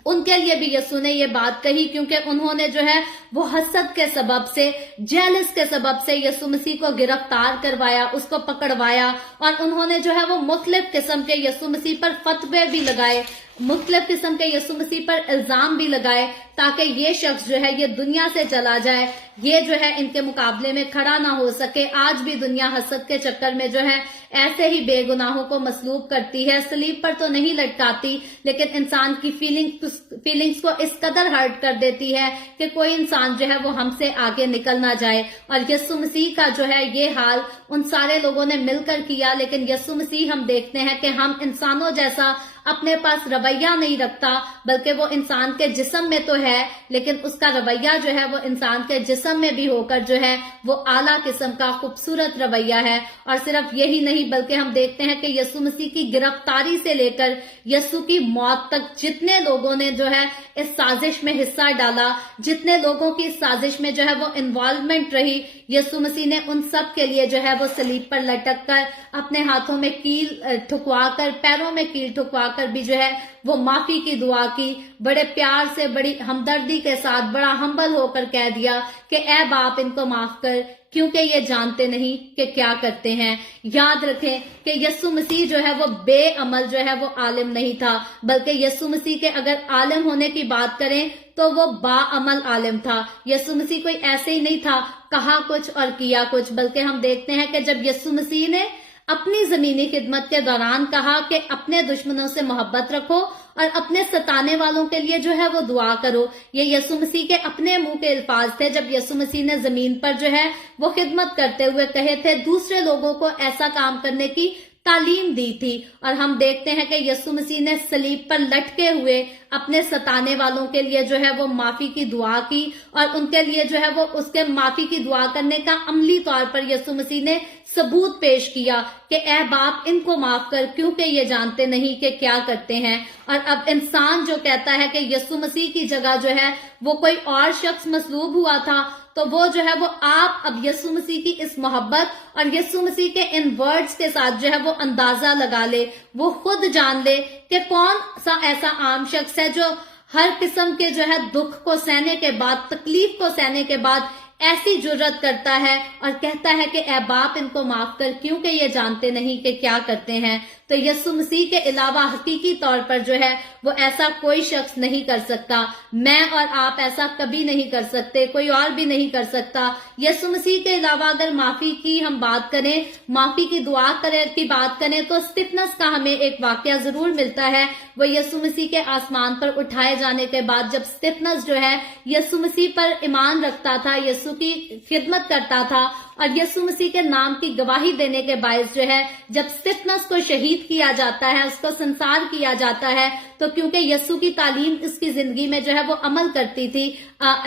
उनके लिए भी यीशु ने ये बात कही, क्योंकि उन्होंने जो है वो हसद के सबब से, जेलस के सबब से यीशु मसीह को गिरफ्तार करवाया, उसको पकड़वाया और उन्होंने जो है वो मुख्तलिफ किस्म के यीशु मसीह पर फतवे भी लगाए, मुख्तलिफ किस्म के यीशु मसीह पर इल्जाम भी लगाए, ताकि ये शख्स जो है ये दुनिया से चला जाए, ये जो है इनके मुकाबले में खड़ा ना हो सके। आज भी दुनिया हसद के चक्कर में जो है ऐसे ही बेगुनाहों को मसलूब करती है, सलीब पर तो नहीं लटकाती, लेकिन इंसान की फीलिंग्स को इस कदर हर्ट कर देती है कि कोई इंसान जो है वो हमसे आगे निकल ना जाए। और यीशु मसीह का जो है ये हाल उन सारे लोगों ने मिलकर किया, लेकिन यीशु मसीह हम देखते हैं कि हम इंसानों जैसा अपने पास रवैया नहीं रखता, बल्कि वो इंसान के जिस्म में तो है, लेकिन उसका रवैया जो है वो इंसान के जिस्म में भी होकर जो है वो आला किस्म का खूबसूरत रवैया है। और सिर्फ यही नहीं, बल्कि हम देखते हैं कि यीशु मसीह की गिरफ्तारी से लेकर यीशु की मौत तक जितने लोगों ने जो है इस साजिश में हिस्सा डाला, जितने लोगों की इस साजिश में जो है वो इन्वॉल्वमेंट रही, यीशु मसीह ने उन सब के लिए जो है वो सलीब पर लटक कर, अपने हाथों में कील ठुकवा कर, पैरों में कील ठुकवा कर भी जो है वो माफी की दुआ की, बड़े प्यार से, बड़ी हमदर्दी के साथ, बड़ा हम्बल होकर कह दिया कि ऐ बाप इनको माफ कर, क्योंकि ये जानते नहीं कि क्या करते हैं। याद रखें कि यीशु मसीह जो है वो बेअमल जो है वो आलिम नहीं था, बल्कि यीशु मसीह के अगर आलिम होने की बात करें तो वो बाअमल आलिम था। यीशु मसीह कोई ऐसे ही नहीं था कहा कुछ और किया कुछ, बल्कि हम देखते हैं कि जब यीशु मसीह ने अपनी जमीनी खिदमत के दौरान कहा कि अपने दुश्मनों से मोहब्बत रखो और अपने सताने वालों के लिए जो है वो दुआ करो, ये यीशु मसीह के अपने मुंह के अल्फाज थे जब यीशु मसीह ने जमीन पर जो है वो खिदमत करते हुए कहे थे, दूसरे लोगों को ऐसा काम करने की तालीम दी थी। और हम देखते हैं कि यीशु मसीह ने सलीब पर लटके हुए अपने सताने वालों के लिए जो है वो माफी की दुआ की, और उनके लिए जो है वो उसके माफी की दुआ करने का अमली तौर पर यीशु मसीह ने सबूत पेश किया कि ऐ बाप इनको माफ कर, क्योंकि ये जानते नहीं कि क्या करते हैं। और अब इंसान जो कहता है कि यीशु मसीह की जगह जो है वो कोई और शख्स मसलूब हुआ था, तो वो जो है वो आप अब यीशु मसीह की इस मोहब्बत और यीशु मसीह के इन वर्ड्स के साथ जो है वो अंदाजा लगा ले, वो खुद जान ले कि कौन सा ऐसा आम शख्स है जो हर किस्म के जो है दुख को सहने के बाद, तकलीफ को सहने के बाद ऐसी जुर्रत करता है और कहता है कि ऐ बाप इनको माफ कर, क्योंकि ये जानते नहीं कि क्या करते हैं। तो यीशु मसीह के अलावा हकीकी तौर पर जो है वो ऐसा कोई शख्स नहीं कर सकता। मैं और आप ऐसा कभी नहीं कर सकते, कोई और भी नहीं कर सकता। यीशु मसीह के अलावा अगर माफी की हम बात करें, माफी की दुआ की बात करें, तो स्टिफनेस का हमें एक वाकया जरूर मिलता है। वो यीशु मसीह के आसमान पर उठाए जाने के बाद जब स्टिफनेस जो है यीशु मसीह पर ईमान रखता था, यीशु की खिदमत करता था और यीशु मसीह के नाम की गवाही देने के बायस जो है जब स्टिफनेस को शहीद किया जाता है, उसको संसार किया जाता है, तो क्योंकि यीशु की तालीम उसकी जिंदगी में जो है वो अमल करती थी,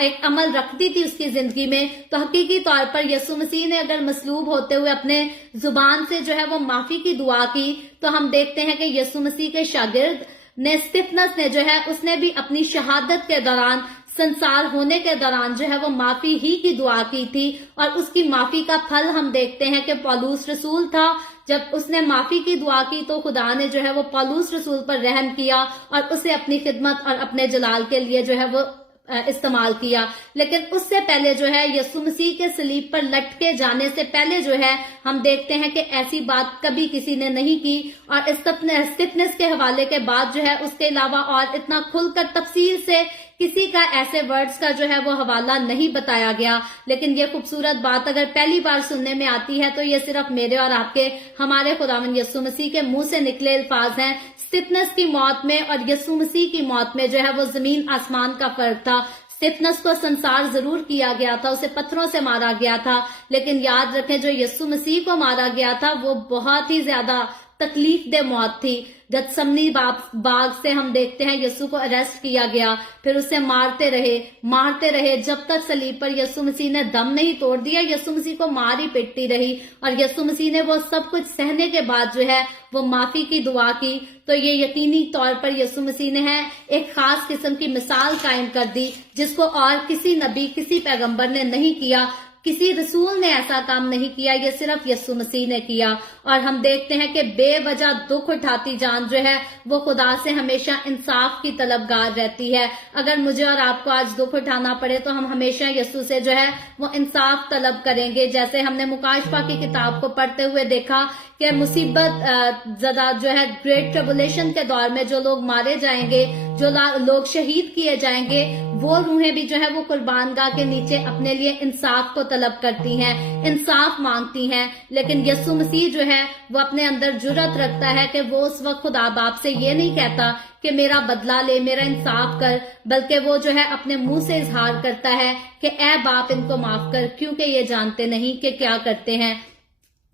एक अमल रखती थी उसकी जिंदगी में, तो हकीकी तौर पर यीशु मसीह ने अगर मसलूब होते हुए अपने जुबान से जो है वो माफी की दुआ की, तो हम देखते हैं कि यीशु मसीह के शागिर्द ने, स्टिफनेस ने जो है उसने भी अपनी शहादत के दौरान, संसार होने के दौरान जो है वो माफी ही की दुआ की थी। और उसकी माफी का फल हम देखते हैं कि पौलुस रसूल था, जब उसने माफी की दुआ की तो खुदा ने जो है वो पौलुस रसूल पर रहम किया और उसे अपनी खिदमत और अपने जलाल के लिए जो है वो इस्तेमाल किया। लेकिन उससे पहले जो है यीशु मसीह के सलीब पर लटके जाने से पहले जो है हम देखते हैं कि ऐसी बात कभी किसी ने नहीं की। और स्टिफनेस के हवाले के बाद जो है उसके अलावा और इतना खुलकर तफसील से किसी का ऐसे वर्ड्स का जो है वो हवाला नहीं बताया गया। लेकिन ये खूबसूरत बात अगर पहली बार सुनने में आती है तो ये सिर्फ मेरे और आपके, हमारे खुदावंद यीशु मसीह के मुंह से निकले अल्फाज हैं। स्टिफनेस की मौत में और यीशु मसीह की मौत में जो है वो जमीन आसमान का फर्क था। स्टिफनेस को संसार जरूर किया गया था, उसे पत्थरों से मारा गया था, लेकिन याद रखें जो यीशु मसीह को मारा गया था वो बहुत ही ज्यादा तकलीफ दे मौत थी। गतसमनी बाग से हम देखते हैं यीशु को अरेस्ट किया गया, फिर उसे मारते रहे जब तक सलीब पर यीशु मसीह ने दम नहीं तोड़ दिया। यीशु मसीह को मार ही पिटती रही और यीशु मसीह ने वो सब कुछ सहने के बाद जो है वो माफी की दुआ की। तो ये यकीनी तौर पर यीशु मसीह ने है एक खास किस्म की मिसाल कायम कर दी जिसको और किसी नबी, किसी पैगंबर ने नहीं किया, किसी रसूल ने ऐसा काम नहीं किया, ये सिर्फ यीशु मसीह ने किया। और हम देखते हैं कि बेवजह दुख उठाती जान जो है वो खुदा से हमेशा इंसाफ की तलबगार रहती है। अगर मुझे और आपको आज दुख उठाना पड़े तो हम हमेशा यीशु से जो है वो इंसाफ तलब करेंगे। जैसे हमने मुकाशफा की किताब को पढ़ते हुए देखा कि मुसीबत ज़्यादा जो है ग्रेट ट्रिबुलेशन के दौर में जो लोग मारे जाएंगे, जो लोग शहीद किए जाएंगे, वो रूहें भी जो है वो कुर्बानगाह के नीचे अपने लिए इंसाफ को तलब करती हैं, इंसाफ मांगती हैं। लेकिन यीशु मसीह जो है वो अपने अंदर जुर्रत रखता है कि वो उस वक्त खुदा बाप से ये नहीं कहता कि मेरा बदला ले, मेरा इंसाफ कर, बल्कि वो जो है अपने मुंह से इजहार करता है कि ऐ बाप इनको माफ कर, क्योंकि ये जानते नहीं कि क्या करते हैं।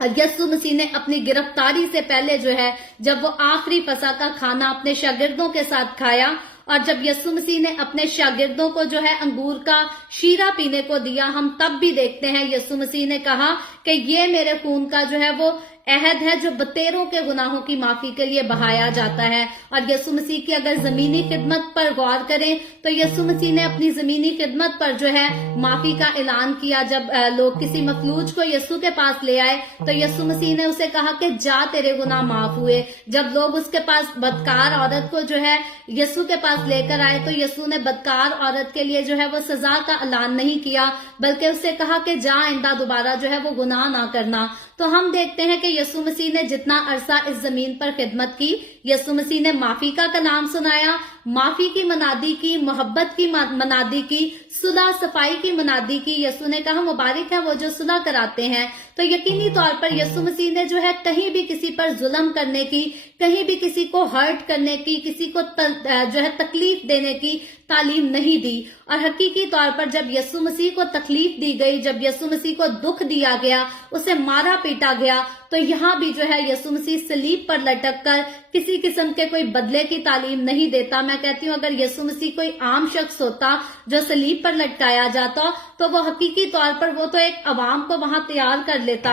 और यीशु मसीह ने अपनी गिरफ्तारी से पहले जो है जब वो आखिरी फसह का खाना अपने शागिर्दों के साथ खाया और जब यीशु मसीह ने अपने शागिर्दों को जो है अंगूर का शीरा पीने को दिया, हम तब भी देखते हैं यीशु मसीह ने कहा कि ये मेरे खून का जो है वो अहद है जो बतेरों के गुनाहों की माफी के लिए बहाया जाता है। और यीशु मसीह की अगर जमीनी खिदमत पर गौर करें तो यीशु मसीह ने अपनी जमीनी खिदमत पर जो है माफी का ऐलान किया। जब लोग किसी मफलूज को यीशु के पास ले आए तो यीशु मसीह ने उसे कहा कि जा तेरे गुनाह माफ हुए। जब लोग उसके पास बदकार औरत को जो है यीशु के पास लेकर आए तो यीशु ने बदकार औरत के लिए जो है वो सजा का ऐलान नहीं किया, बल्कि उससे कहा कि जा आइंदा दोबारा जो है वो गुनाह ना करना। तो हम देखते हैं कि यीशु मसीह ने जितना अरसा इस जमीन पर खिदमत की, यीशु मसीह ने माफी का कलाम सुनाया, माफी की मनादी की, मोहब्बत की मनादी की, सुलह सफाई की मनादी की। यीशु ने कहा मुबारक है वो जो सुलह कराते हैं। तो यकीनी तौर पर यीशु मसीह ने जो है कहीं भी किसी पर जुल्म करने की, कहीं भी किसी को हर्ट करने की, किसी को जो है तकलीफ देने की तालीम नहीं दी। और हकीकी तौर पर जब यीशु मसीह को तकलीफ दी गई, जब यीशु मसीह को दुख दिया गया, उसे मारा पीटा गया, तो यहाँ भी जो है यीशु मसीह सलीब पर लटक कर किसी किस्म के कोई बदले की तालीम नहीं देता। मैं कहती हूँ अगर यीशु मसीह कोई आम शख्स होता जो सलीब पर लटकाया जाता तो वो हकीकी तौर पर वो तो एक अवाम को वहां तैयार कर लेता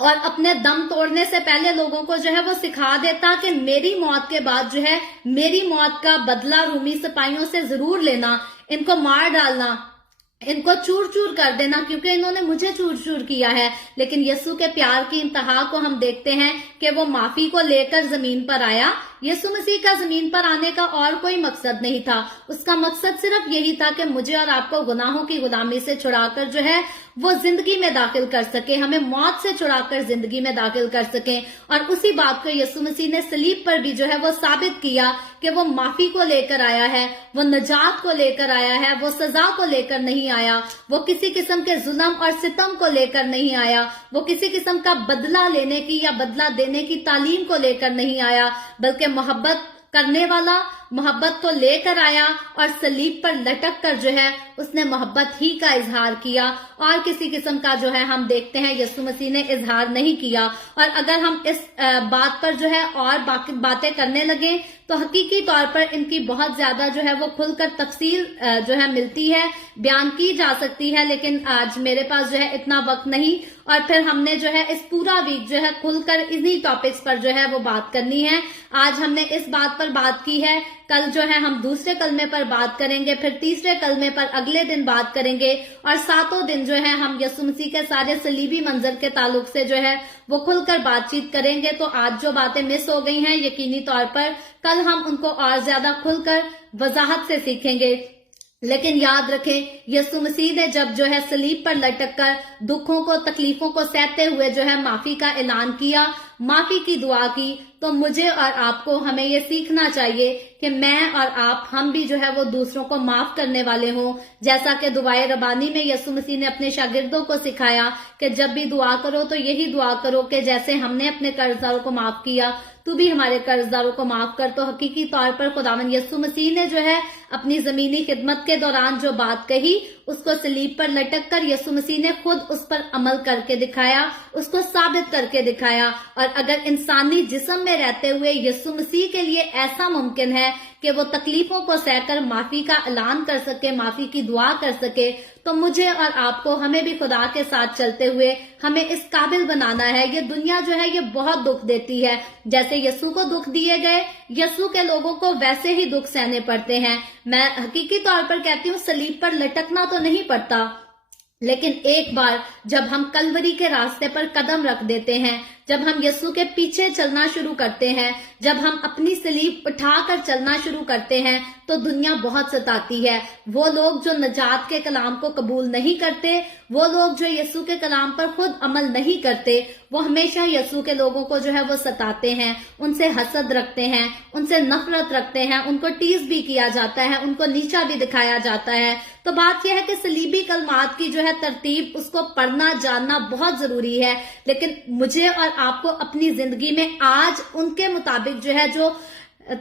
और अपने दम तोड़ने से पहले लोगों को जो है वो सिखा देता कि मेरी मौत के बाद जो है मेरी मौत का बदला रूमी सिपाहियों से जरूर लेना। इनको मार डालना, इनको चूर चूर कर देना, क्योंकि इन्होंने मुझे चूर चूर किया है। लेकिन यीशु के प्यार की इंतहा को हम देखते हैं कि वो माफी को लेकर जमीन पर आया। यीशु मसीह का जमीन पर आने का और कोई मकसद नहीं था, उसका मकसद सिर्फ यही था कि मुझे और आपको गुनाहों की गुलामी से छुड़ाकर जो है वो जिंदगी में दाखिल कर सके, हमें मौत से छुड़ाकर जिंदगी में दाखिल कर सके। और उसी बात को यीशु मसीह ने सलीब पर भी जो है वो साबित किया कि वो माफी को लेकर आया है, वो निजात को लेकर आया है, वो सजा को लेकर नहीं आया, वो किसी किस्म के जुल्म और सितम को लेकर नहीं आया, वो किसी किस्म का बदला लेने की या बदला देने की तालीम को लेकर नहीं आया, बल्कि मोहब्बत करने वाला मोहब्बत को लेकर आया और सलीब पर लटक कर जो है उसने मोहब्बत ही का इजहार किया, और किसी किस्म का जो है हम देखते हैं यीशु मसीह ने इजहार नहीं किया। और अगर हम इस बात पर जो है और बाकी बातें करने लगे तो हकीकी तौर पर इनकी बहुत ज्यादा जो है वो खुलकर तफसील जो है मिलती है, बयान की जा सकती है, लेकिन आज मेरे पास जो है इतना वक्त नहीं। और फिर हमने जो है इस पूरा वीक जो है खुलकर इन्हीं टॉपिक्स पर जो है वो बात करनी है। आज हमने इस बात पर बात की है, कल जो है हम दूसरे कलमे पर बात करेंगे, फिर तीसरे कलमे पर अगले दिन बात करेंगे, और सातों दिन जो है हम यीशु मसीह के सारे सलीबी मंजर के ताल्लुक से जो है वो खुलकर बातचीत करेंगे। तो आज जो बातें मिस हो गई हैं यकीनी तौर पर कल हम उनको और ज्यादा खुलकर वजाहत से सीखेंगे। लेकिन याद रखें, यीशु मसीह ने जब जो है सलीब पर लटक कर दुखों को तकलीफों को सहते हुए जो है माफी का ऐलान किया, माफी की दुआ की, तो मुझे और आपको हमें ये सीखना चाहिए कि मैं और आप हम भी जो है वो दूसरों को माफ करने वाले हों। जैसा कि दुआए रबानी में यीशु मसीह ने अपने शागिर्दों को सिखाया कि जब भी दुआ करो तो यही दुआ करो कि जैसे हमने अपने कर्जदारों को माफ किया तू भी हमारे कर्जदारों को माफ कर। तो हकीकी तौर पर खुदावंद यीशु मसीह ने जो है अपनी जमीनी खिदमत के दौरान जो बात कही उसको सलीब पर लटक कर यीशु मसीह ने खुद उस पर अमल करके दिखाया, उसको साबित करके दिखाया। और अगर इंसानी जिस्म में रहते हुए यीशु मसीह के लिए ऐसा मुमकिन है कि वो तकलीफों को सहकर माफी का ऐलान कर सके, माफी की दुआ कर सके, तो मुझे और आपको हमें भी खुदा के साथ चलते हुए हमें इस काबिल बनाना है। ये दुनिया जो है ये बहुत दुख देती है, जैसे यीशु को दुख दिए गए यीशु के लोगों को वैसे ही दुख सहने पड़ते हैं। मैं हकीकी तौर पर कहती हूँ सलीब पर लटकना तो नहीं पड़ता, लेकिन एक बार जब हम कलवरी के रास्ते पर कदम रख देते हैं, जब हम यीशु के पीछे चलना शुरू करते हैं, जब हम अपनी सलीब उठाकर चलना शुरू करते हैं, तो दुनिया बहुत सताती है। वो लोग जो नजात के कलाम को कबूल नहीं करते, वो लोग जो यीशु के कलाम पर खुद अमल नहीं करते, वो हमेशा यीशु के लोगों को जो है वो सताते हैं, उनसे हसद रखते हैं, उनसे नफरत रखते हैं, उनको टीज भी किया जाता है, उनको नीचा भी दिखाया जाता है। तो बात यह है कि सलीबी कलमात की जो है तरतीब उसको पढ़ना जानना बहुत जरूरी है, लेकिन मुझे और आपको अपनी जिंदगी में आज उनके मुताबिक जो है जो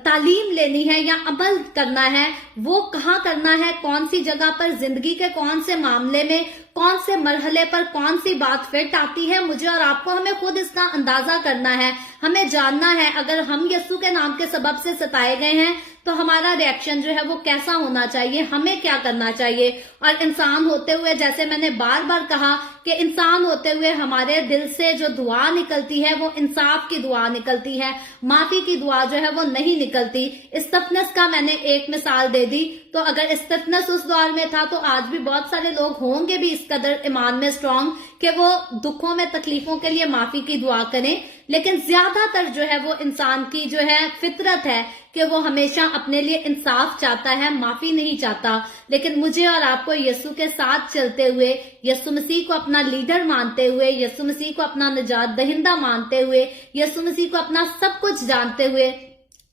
तालीम लेनी है या अमल करना है वो कहाँ करना है, कौन सी जगह पर, जिंदगी के कौन से मामले में, कौन से मरहले पर कौन सी बात फिट आती है, मुझे और आपको हमें खुद इसका अंदाजा करना है, हमें जानना है। अगर हम यीशु के नाम के सबब से सताए गए हैं तो हमारा रिएक्शन जो है वो कैसा होना चाहिए, हमें क्या करना चाहिए। और इंसान होते हुए, जैसे मैंने बार बार कहा कि इंसान होते हुए हमारे दिल से जो दुआ निकलती है वो इंसाफ की दुआ निकलती है, माफी की दुआ जो है वो नहीं निकलती। स्टफनेस का मैंने एक मिसाल दे दी, तो अगर स्टफनेस उस दौर में था तो आज भी बहुत सारे लोग होंगे भी इस कदर ईमान में स्ट्रांग कि वो दुखों में तकलीफों के लिए माफी की दुआ करें। लेकिन ज्यादातर जो है वो इंसान की जो है फितरत है कि वो हमेशा अपने लिए इंसाफ चाहता है, माफी नहीं चाहता। लेकिन मुझे और आपको यीशु के साथ चलते हुए, यीशु मसीह को अपना लीडर मानते हुए, यीशु मसीह को अपना निजात दहिंदा मानते हुए, यीशु मसीह को अपना सब कुछ जानते हुए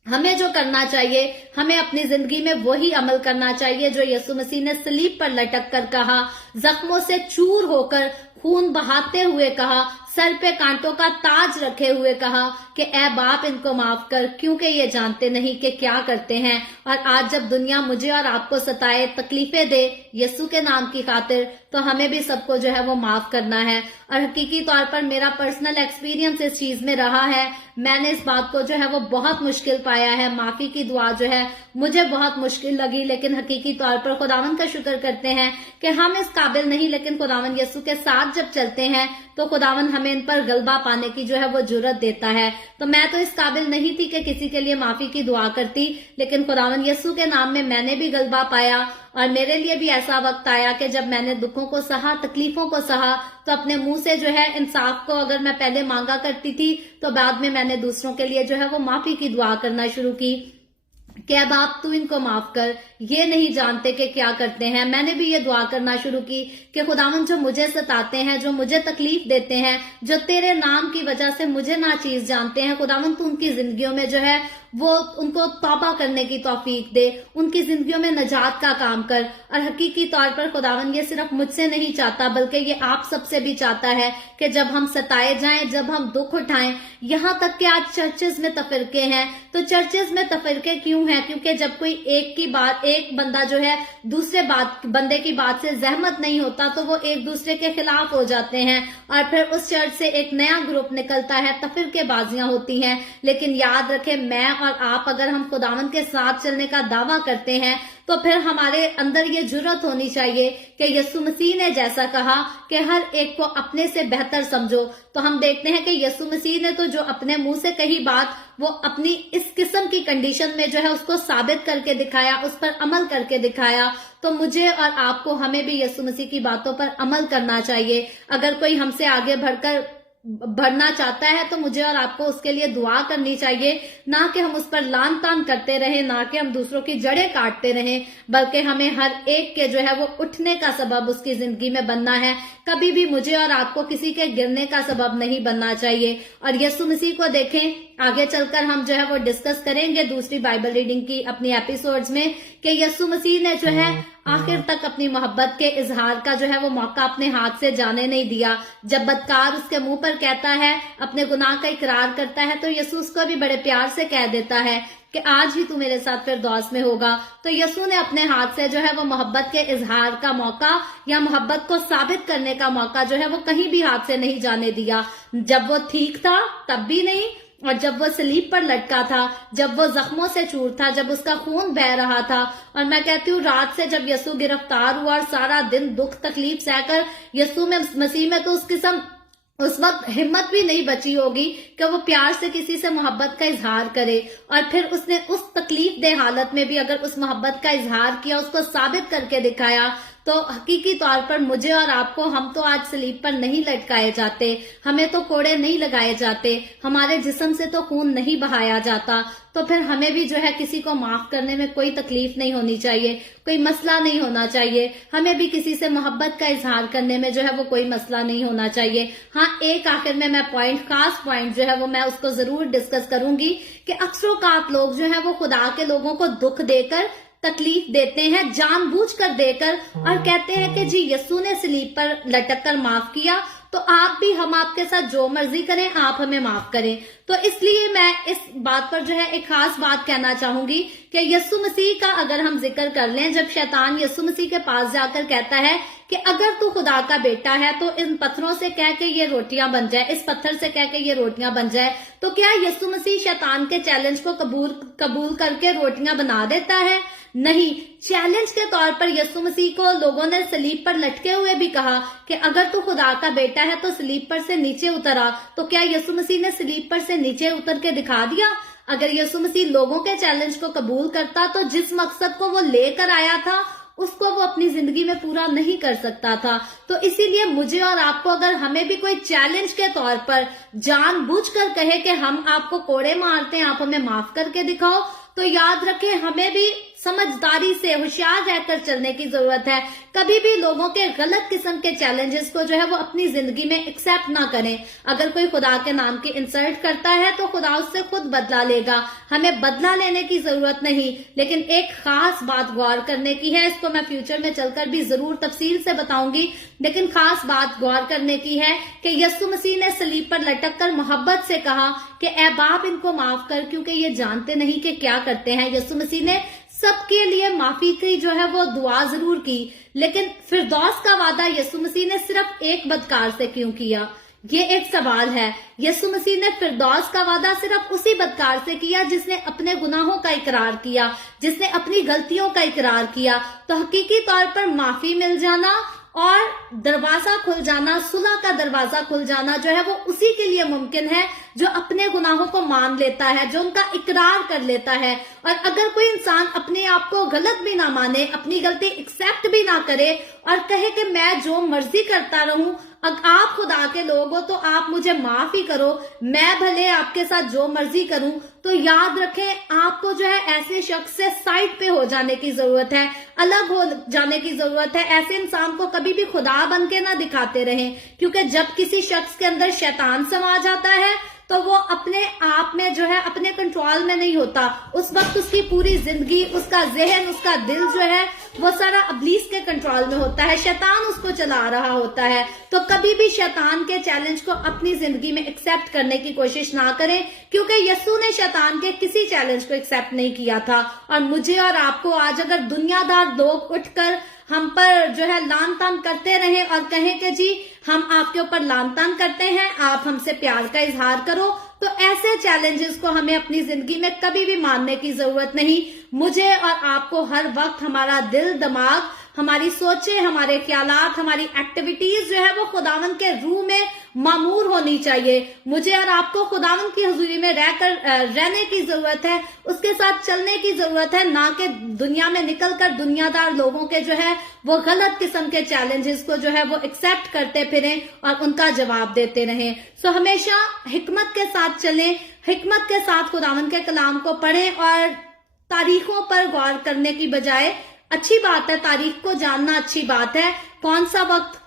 हमें जो करना चाहिए, हमें अपनी जिंदगी में वही अमल करना चाहिए जो यीशु मसीह ने सलीब पर लटक कर कहा, जख्मों से चूर होकर खून बहाते हुए कहा, सर पे कांटों का ताज रखे हुए कहा कि ऐ बाप इनको माफ कर, क्योंकि ये जानते नहीं कि क्या करते हैं। और आज जब दुनिया मुझे और आपको सताए, तकलीफें दे यीशु के नाम की खातिर, तो हमें भी सबको जो है वो माफ करना है। और हकीकी तौर पर मेरा पर्सनल एक्सपीरियंस इस चीज में रहा है, मैंने इस बात को जो है वो बहुत मुश्किल पाया है। माफी की दुआ जो है मुझे बहुत मुश्किल लगी, लेकिन हकीकी तौर पर खुदावंद का शुक्र करते हैं कि हम इस काबिल नहीं, लेकिन खुदावंद यीशु के साथ जब चलते हैं तो खुदावंद हमें इन पर गलबा पाने की जो है वो जुर्रत देता है। तो मैं तो इस काबिल नहीं थी कि किसी के लिए माफी की दुआ करती, लेकिन खुदावंद यीशु के नाम में मैंने भी गलबा पाया और मेरे लिए भी ऐसा वक्त आया कि जब मैंने दुखों को सहा, तकलीफों को सहा, तो अपने मुंह से जो है इंसाफ को अगर मैं पहले मांगा करती थी, तो बाद में मैंने दूसरों के लिए जो है वो माफी की दुआ करना शुरू की कि अब आप तू इनको माफ कर, ये नहीं जानते कि क्या करते हैं। मैंने भी ये दुआ करना शुरू की कि खुदावंद जो मुझे सताते हैं, जो मुझे तकलीफ देते हैं, जो तेरे नाम की वजह से मुझे नाचीज जानते हैं, खुदावंद तू उनकी जिंदगियों में जो है वो उनको तौबा करने की तौफीक दे, उनकी जिंदगियों में नजात का काम कर। और हकीकी तौर पर खुदावंद ये सिर्फ मुझसे नहीं चाहता, बल्कि ये आप सबसे भी चाहता है कि जब हम सताए जाएं, जब हम दुख उठाएं, यहाँ तक कि आज चर्चेज में तफरके हैं। तो चर्चेज में तफरके क्यों हैं? क्योंकि जब कोई एक बंदा जो है दूसरे बंदे की बात से सहमत नहीं होता, तो वो एक दूसरे के खिलाफ हो जाते हैं और फिर उस चर्च से एक नया ग्रुप निकलता है, तफरकेबाजियां होती हैं। लेकिन याद रखें, मैं और आप अगर हम खुदावंद के साथ चलने का दावा करते हैं, तो फिर हमारे अंदर ये जुर्रत होनी चाहिए कि यीशु मसीह ने जैसा कहा कि हर एक को अपने से बेहतर समझो। तो हम देखते हैं कि यीशु मसीह ने तो जो अपने मुंह से कही बात, वो अपनी इस किस्म की कंडीशन में जो है उसको साबित करके दिखाया, उस पर अमल करके दिखाया। तो मुझे और आपको, हमें भी यीशु मसीह की बातों पर अमल करना चाहिए। अगर कोई हमसे आगे बढ़ना चाहता है, तो मुझे और आपको उसके लिए दुआ करनी चाहिए, ना कि हम उस पर लान तान करते रहें, ना कि हम दूसरों की जड़ें काटते रहें, बल्कि हमें हर एक के जो है वो उठने का सबब उसकी जिंदगी में बनना है। कभी भी मुझे और आपको किसी के गिरने का सबब नहीं बनना चाहिए। और यीशु मसीह को देखें, आगे चलकर हम जो है वो डिस्कस करेंगे दूसरी बाइबल रीडिंग की अपनी एपिसोड्स में, कि यीशु मसीह ने जो है आखिर तक अपनी मोहब्बत के इजहार का जो है वो मौका अपने हाथ से जाने नहीं दिया। जब बदकार उसके मुंह पर कहता है, अपने गुनाह का इकरार करता है, तो यीशु उसको भी बड़े प्यार से कह देता है कि आज ही तू मेरे साथ फिरदौस में होगा। तो यीशु ने अपने हाथ से जो है वो मोहब्बत के इजहार का मौका या मोहब्बत को साबित करने का मौका जो है वो कहीं भी हाथ से नहीं जाने दिया। जब वो ठीक था तब भी नहीं, और जब वो सलीब पर लटका था, जब वो जख्मों से चूर था, जब उसका खून बह रहा था। और मैं कहती हूँ, रात से जब यीशु गिरफ्तार हुआ और सारा दिन दुख तकलीफ सहकर यीशु में मसीह में तो उस वक्त हिम्मत भी नहीं बची होगी कि वो प्यार से किसी से मोहब्बत का इजहार करे। और फिर उसने उस तकलीफ दे हालत में भी अगर उस मोहब्बत का इजहार किया, उसको साबित करके दिखाया, तो हकीकी तौर पर मुझे और आपको, हम तो आज सलीब पर नहीं लटकाए जाते, हमें तो कोड़े नहीं लगाए जाते, हमारे जिस्म से तो खून नहीं बहाया जाता। तो फिर हमें भी जो है किसी को माफ करने में कोई तकलीफ नहीं होनी चाहिए, कोई मसला नहीं होना चाहिए। हमें भी किसी से मोहब्बत का इजहार करने में जो है वो कोई मसला नहीं होना चाहिए। हाँ, एक आखिर में मैं खास पॉइंट जो है वो मैं उसको जरूर डिस्कस करूंगी कि अक्सरों लोग जो है वो खुदा के लोगों को दुख देकर, तकलीफ देते हैं, जानबूझकर देकर, और कहते हैं कि जी यीशु ने सलीब पर लटक कर माफ किया, तो आप भी, हम आपके साथ जो मर्जी करें, आप हमें माफ करें। तो इसलिए मैं इस बात पर जो है एक खास बात कहना चाहूंगी कि यीशु मसीह का अगर हम जिक्र कर लें, जब शैतान यीशु मसीह के पास जाकर कहता है कि अगर तू खुदा का बेटा है तो इन पत्थरों से कह के ये रोटियां बन जाए, इस पत्थर से कह के ये रोटियां बन जाए, तो क्या यीशु मसीह शैतान के चैलेंज को कबूल करके रोटियां बना देता है? नहीं। चैलेंज के तौर पर यीशु मसीह को लोगों ने सलीब पर लटके हुए भी कहा कि अगर तू खुदा का बेटा है तो सलीब पर से नीचे उतर आ। तो क्या यीशु मसीह ने सलीब पर से नीचे उतर के दिखा दिया? अगर यीशु मसीह लोगों के चैलेंज को कबूल करता, तो जिस मकसद को वो लेकर आया था उसको वो अपनी जिंदगी में पूरा नहीं कर सकता था। तो इसीलिए मुझे और आपको, अगर हमें भी कोई चैलेंज के तौर पर जानबूझकर कहे कि हम आपको कोड़े मारते हैं, आप हमें माफ करके दिखाओ, तो याद रखें, हमें भी समझदारी से, होशियार रहकर चलने की जरूरत है। कभी भी लोगों के गलत किस्म के चैलेंजेस को जो है वो अपनी जिंदगी में एक्सेप्ट ना करें। अगर कोई खुदा के नाम की इंसल्ट करता है तो खुदा उससे खुद बदला लेगा, हमें बदला लेने की जरूरत नहीं। लेकिन एक खास बात गौर करने की है, इसको मैं फ्यूचर में चलकर भी जरूर तफसील से बताऊंगी, लेकिन खास बात गौर करने की है कि यीशु मसीह ने सलीब पर लटक कर मोहब्बत से कहा कि ऐ बाप, इनको माफ कर, क्योंकि ये जानते नहीं कि क्या करते हैं। यीशु मसीह ने सबके लिए माफी की जो है वो दुआ जरूर की, लेकिन फिरदौस का वादा यीशु मसीह ने सिर्फ एक बदकार से क्यों किया? ये एक सवाल है। यीशु मसीह ने फिरदौस का वादा सिर्फ उसी बदकार से किया जिसने अपने गुनाहों का इकरार किया, जिसने अपनी गलतियों का इकरार किया। तो हकीकी तौर पर माफी मिल जाना اور दरवाजा खुल जाना, सुलह का दरवाजा खुल जाना जो है वो उसी के लिए मुमकिन है जो अपने गुनाहों को मान लेता है, जो उनका इकरार कर लेता है। और अगर कोई इंसान अपने आप को गलत भी ना माने, अपनी गलती एक्सेप्ट भी ना करे और कहे कि मैं जो मर्जी करता रहूं, आप खुदा के लोग हो तो आप मुझे माफ ही करो, मैं भले आपके साथ जो मर्जी करूं, तो याद रखें आपको जो है ऐसे शख्स से साइड पे हो जाने की जरूरत है, अलग हो जाने की जरूरत है। ऐसे इंसान को कभी भी खुदा बन के ना दिखाते रहें, क्योंकि जब किसी शख्स के अंदर शैतान समा जाता है तो वो अपने आप में जो है अपने कंट्रोल में नहीं होता। उस वक्त उसकी पूरी जिंदगी, उसका जहन, उसका दिल जो है वो सारा इब्लीस के कंट्रोल में होता है, शैतान उसको चला रहा होता है। तो कभी भी शैतान के चैलेंज को अपनी जिंदगी में एक्सेप्ट करने की कोशिश ना करें, क्योंकि यीशु ने शैतान के किसी चैलेंज को एक्सेप्ट नहीं किया था। और मुझे और आपको आज अगर दुनियादार लोग उठकर हम पर जो है लान तान करते रहे और कहें कि जी हम आपके ऊपर लान तान करते हैं, आप हमसे प्यार का इजहार करो, तो ऐसे चैलेंजेस को हमें अपनी जिंदगी में कभी भी मानने की जरूरत नहीं। मुझे और आपको हर वक्त हमारा दिल, दिमाग, हमारी सोचें, हमारे ख्यालात, हमारी एक्टिविटीज जो है वो खुदावंद के रूह में मामूर होनी चाहिए। मुझे और आपको खुदावंद की हुजूरी में रहने की जरूरत है, उसके साथ चलने की जरूरत है, ना कि दुनिया में निकलकर दुनियादार लोगों के जो है वो गलत किस्म के चैलेंजेस को जो है वो एक्सेप्ट करते फिरें और उनका जवाब देते रहें। सो हमेशा हिकमत के साथ चलें, हिकमत के साथ खुदावंद के कलाम को पढ़ें और तारीखों पर गौर करने की बजाय, अच्छी बात है तारीख को जानना, अच्छी बात है, कौन सा वक्त,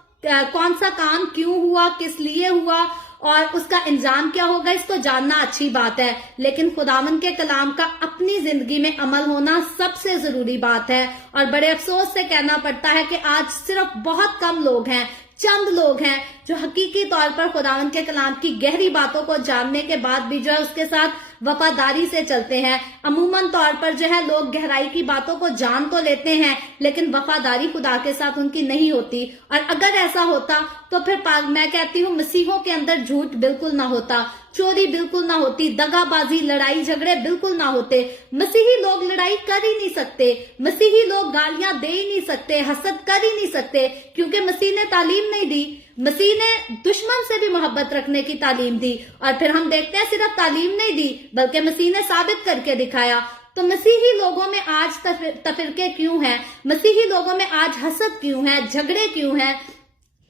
कौन सा काम क्यों हुआ, किस लिए हुआ और उसका इंजाम क्या होगा, इसको जानना अच्छी बात है। लेकिन खुदावंद के कलाम का अपनी जिंदगी में अमल होना सबसे जरूरी बात है। और बड़े अफसोस से कहना पड़ता है कि आज सिर्फ बहुत कम लोग हैं, चंद लोग हैं जो हकीकी तौर पर खुदावंद के कलाम की गहरी बातों को जानने के बाद भी जो है उसके साथ वफादारी से चलते हैं। अमूमन तौर पर जो है लोग गहराई की बातों को जान तो लेते हैं, लेकिन वफादारी खुदा के साथ उनकी नहीं होती। और अगर ऐसा होता तो फिर मैं कहती हूँ मसीहों के अंदर झूठ बिल्कुल ना होता, चोरी बिल्कुल ना होती, दगाबाजी, लड़ाई झगड़े बिल्कुल ना होते। मसीही लोग लड़ाई कर ही नहीं सकते, मसीही लोग गालियां दे ही नहीं सकते, हसद कर ही नहीं सकते, क्योंकि मसीह ने तालीम नहीं दी। मसीह ने दुश्मन से भी मोहब्बत रखने की तालीम दी। और फिर हम देखते हैं सिर्फ तालीम नहीं दी बल्कि मसीह ने साबित करके दिखाया। तो मसीही लोगों में आज तफरके क्यों हैं, मसीही लोगों में आज हसद क्यों है, झगड़े क्यों हैं?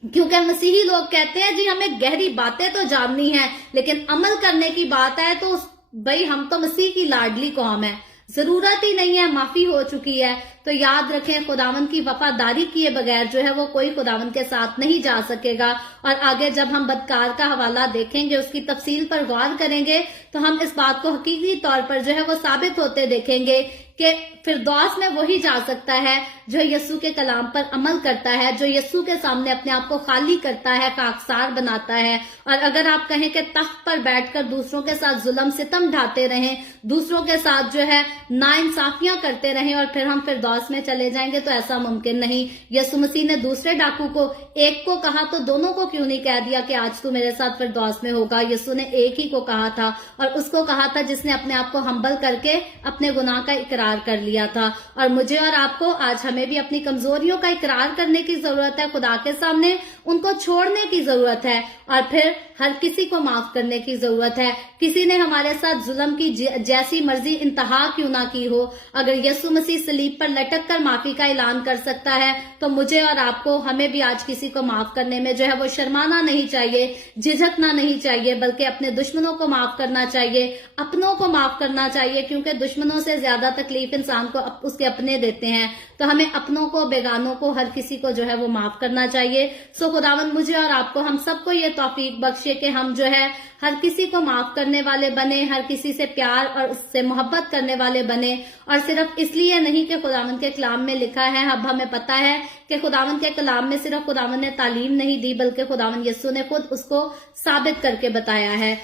क्योंकि मसीही लोग कहते हैं जी हमें गहरी बातें तो जाननी है, लेकिन अमल करने की बात है तो भाई हम तो मसीह की लाडली कौम है, जरूरत ही नहीं है, माफी हो चुकी है। तो याद रखें खुदावंद की वफादारी किए बगैर जो है वो कोई खुदावंद के साथ नहीं जा सकेगा। और आगे जब हम बदकार का हवाला देखेंगे, उसकी तफसील पर गौर करेंगे, तो हम इस बात को हकीकी तौर पर जो है वो साबित होते देखेंगे कि फिरदौस में वही जा सकता है जो यीशु के कलाम पर अमल करता है, जो यीशु के सामने अपने आप को खाली करता है, खाकसार बनाता है। और अगर आप कहें कि तख्त पर बैठकर दूसरों के साथ जुल्म सितम ढाते रहें, दूसरों के साथ जो है नाइंसाफियां करते रहें और फिर हम फिरदौस में चले जाएंगे, तो ऐसा मुमकिन नहीं। यीशु मसीह ने दूसरे डाकू को, एक को कहा तो दोनों को क्यों नहीं कह दिया कि आज तू मेरे साथ फिरदौस में होगा? यीशु ने एक ही को कहा था, और उसको कहा था जिसने अपने आप को हम्बल करके अपने गुनाह का इकरार कर लिया था। और मुझे और आपको आज हमें भी अपनी कमजोरियों का इकरार करने की जरूरत है खुदा के सामने, उनको छोड़ने की जरूरत है और फिर हर किसी को माफ करने की जरूरत है। किसी ने हमारे साथ जुल्म की जैसी मर्जी इंतहा क्यों ना की हो, अगर यीशु मसीह सलीब पर लटक कर माफी का ऐलान कर सकता है, तो मुझे और आपको, हमें भी आज किसी को माफ करने में जो है वो शर्माना नहीं चाहिए, झिझकना नहीं चाहिए, बल्कि अपने दुश्मनों को माफ करना चाहिए, अपनों को माफ करना चाहिए, क्योंकि दुश्मनों से ज्यादा तकलीफ इंसान को उसके अपने देते हैं। तो हमें अपनों को, बेगानों को, हर किसी को जो है वो माफ करना चाहिए। सो खुदावंद मुझे और आपको, हम सबको ये तौफीक बख्शे कि हम जो है हर किसी को माफ करने वाले बने, हर किसी से प्यार और उससे मोहब्बत करने वाले बने। और सिर्फ इसलिए नहीं कि खुदावंद के कलाम में लिखा है, अब हमें पता है कि खुदावंद के कलाम में सिर्फ खुदावंद ने तालीम नहीं दी, बल्कि खुदावंद यीशु ने खुद उसको साबित करके बताया है।